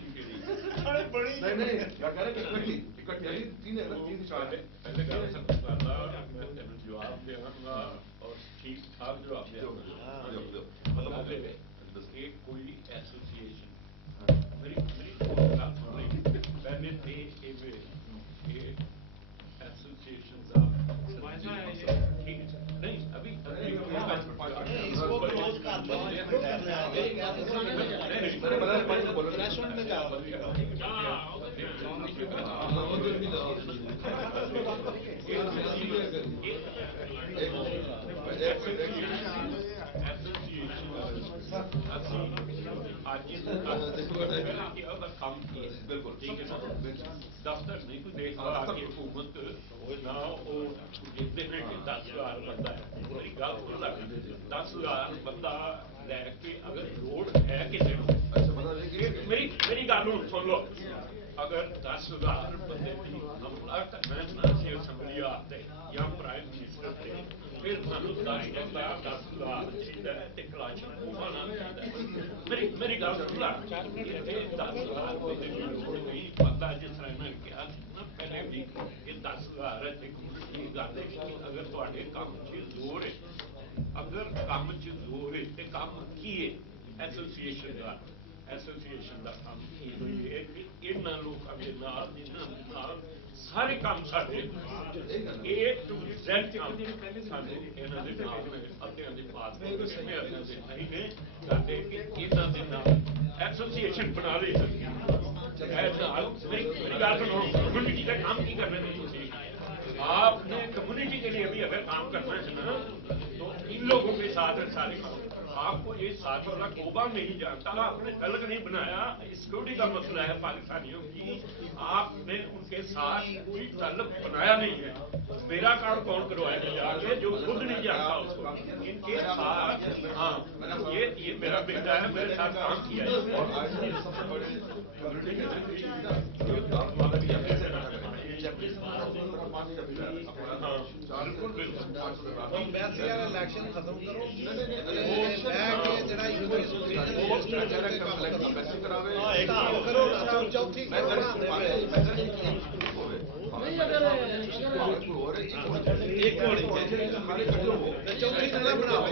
अरे बड़ी नहीं क्या कह रहे इकट्ठी इकट्ठी अभी तीन है ना तीन चार है पहले ਗੱਲ ਕਰਦਾ ਮੈਂ ਤੈਨੂੰ ਜਵਾਬ ਦੇਵਾਂਗਾ ਔਰ ਠੀਕ ਠਾਕ ਜਵਾਬ ਦੇਵਾਂਗਾ ਇਹ ਕੋਈ ਐਸੋਸੀਏਸ਼ਨ ਮੇਰੀ ਗੱਲ ਸੁਣ ਲਈ ਪਹਿਲੇ ਤੇ ਇਹ एसोसिएशन नहीं अभी इसको क्लोज कर दो रेस्टोरेंट में जाओ बिल्कुल ठीक है दफ्तर नहीं कोई देख रहा कि हुकूमत ना वो देखते हैं कि 10,000 बंदा है मेरी गल सुन लग 10,000 बंदा लैके अगर लोड है किसी मेरी गल सुन लो अगर 10,000 बंदे हमला करना शेर समझिए आते या प्राइम मिनिस्टर थे फिर सानू सारी बंदा 10,000 चाहिए ते कलाशन घुमाना चाहिए मेरी गल सुन ला 10,000 बंदे की लोड़ नहीं बंदा जिस तरह मैं कहा ना पहले भी कि 10,000 है कम्युनिटी गल है अगर तुहाडे काम च जोर है अगर काम च जोर है ते काम की है एसोसिएशन का काम है कि इन्हां लोकां दे नाल जिन्हां दे नाल सारे काम साडे ए टू जेड काम साडे इन्हां दे नाल अत्तेयां दे पास नहीं ने साडे कि इन्हां दे नाल एसोसिएशन बना ले सकती है मेरी गल सुनो कम्युनिटी का काम की करना है आपने कम्युनिटी के लिए भी अगर काम करना है ना तो इन लोगों के साथ सारे आपको ये साथ वाला कोबा नहीं जानता आपने तलक नहीं बनाया सिक्योरिटी का मसला है पाकिस्तानियों की आपने उनके साथ कोई तलक बनाया नहीं है मेरा काम कौन करवाएगा जाके जो खुद नहीं जानता उसको इनके साथ हाँ ये मेरा बेटा है मेरे साथ काम किया है और आज सबसे बड़े इलेक्शन खत्म करो चौथी کوئی اور ہے ایک ہمارے جو چوکری زیادہ بناؤ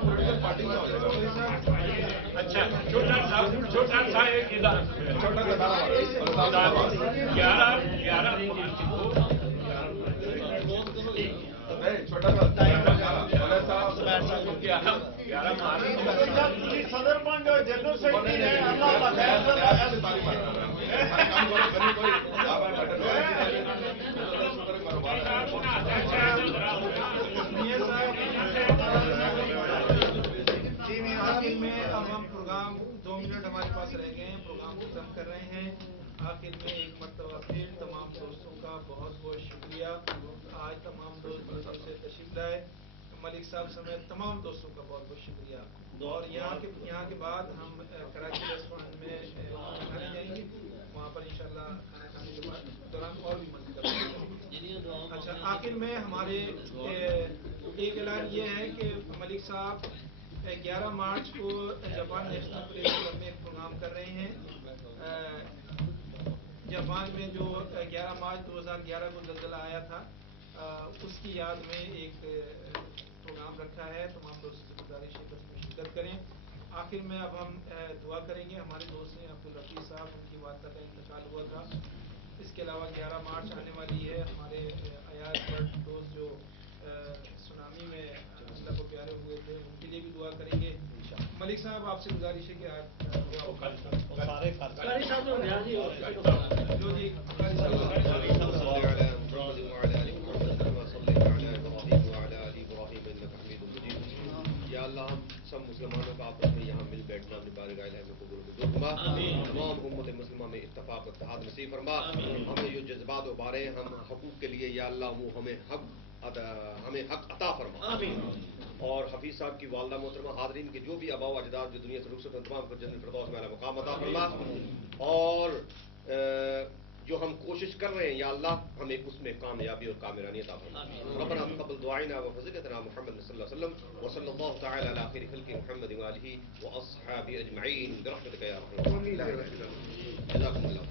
پولیٹیکل پارٹی میں ہو جائے گا. اچھا چھوٹا سا ایک گیارہ نہیں چھوٹا سا بڑا صاحب صدر بن جو جنرل سیکرٹری ہے آخر میں اب ہم پروگرام 2 منٹ ہمارے پاس رہ گئے ہیں, پروگرام ختم کر رہے ہیں. آخر میں ایک مرتبہ پھر تمام دوستوں کا بہت بہت شکریہ. آج تمام دوست دوستوں سے تشریف لائے, ملک صاحب سمیت تمام دوستوں کا بہت بہت شکریہ. اور یہاں کے بعد ہم کراچی ریسٹورینٹ میں کھانے جائیں گے, وہاں پر انشاءاللہ کھانا کھانے کے بعد دوران اور بھی مزید کریں گے. اچھا آخر میں ہمارے ایک اعلان یہ ہے کہ ملک صاحب 11 مارچ کو جاپان نیشنل پریس کلب میں ایک پروگرام کر رہے ہیں. جاپان میں جو 11 مارچ 2011 کو زلزلہ آیا تھا, اس کی یاد میں ایک پروگرام رکھا ہے. تمام دوستوں سے گزارش ہے بس میں شرکت کریں. آخر میں اب ہم دعا کریں گے. ہمارے دوست ہیں عبدالرفیع صاحب, ان کی والدہ کا انتقال ہوا تھا. اس کے علاوہ 11 مارچ آنے والی ہے. ہمارے ایاز بٹ دوست جو سونامی میں اللہ کو پیارے ہوئے تھے, ان کے لیے بھی دعا کریں گے. ملک صاحب آپ سے گزارش ہے کہ آج جو جی یا اللہ ہم سب مسلمانوں کا آپس میں یہاں مل بیٹھنا اپنی بارگاہ الہی میں قبول منظور فرما. تمام امت مسلمہ میں اتفاق و اتحاد نصیب فرما. ہمیں جو جذبات ابھارے ہم حقوق کے لیے, یا اللہ وہ ہمیں حق عطا فرما. اور حفیظ صاحب کی والدہ محترمہ, حاضرین کے جو بھی آباء و اجداد جو دنیا سے رخصت ہیں, تمام کو جنت فردوس میں اعلیٰ مقام عطا فرما. اور جو ہم کوشش کر رہے ہیں یا اللہ ہمیں اس میں کامیابی اور کامرانی عطا فرما. ربنا تقبل دعائنا وفضلتنا محمد صلی اللہ علیہ وسلم وصلی اللہ تعالی علی خیر خلق محمد وآلہ واصحابہ اجمعین برحمتک یا ارحم الراحمین. جزاکم اللہ.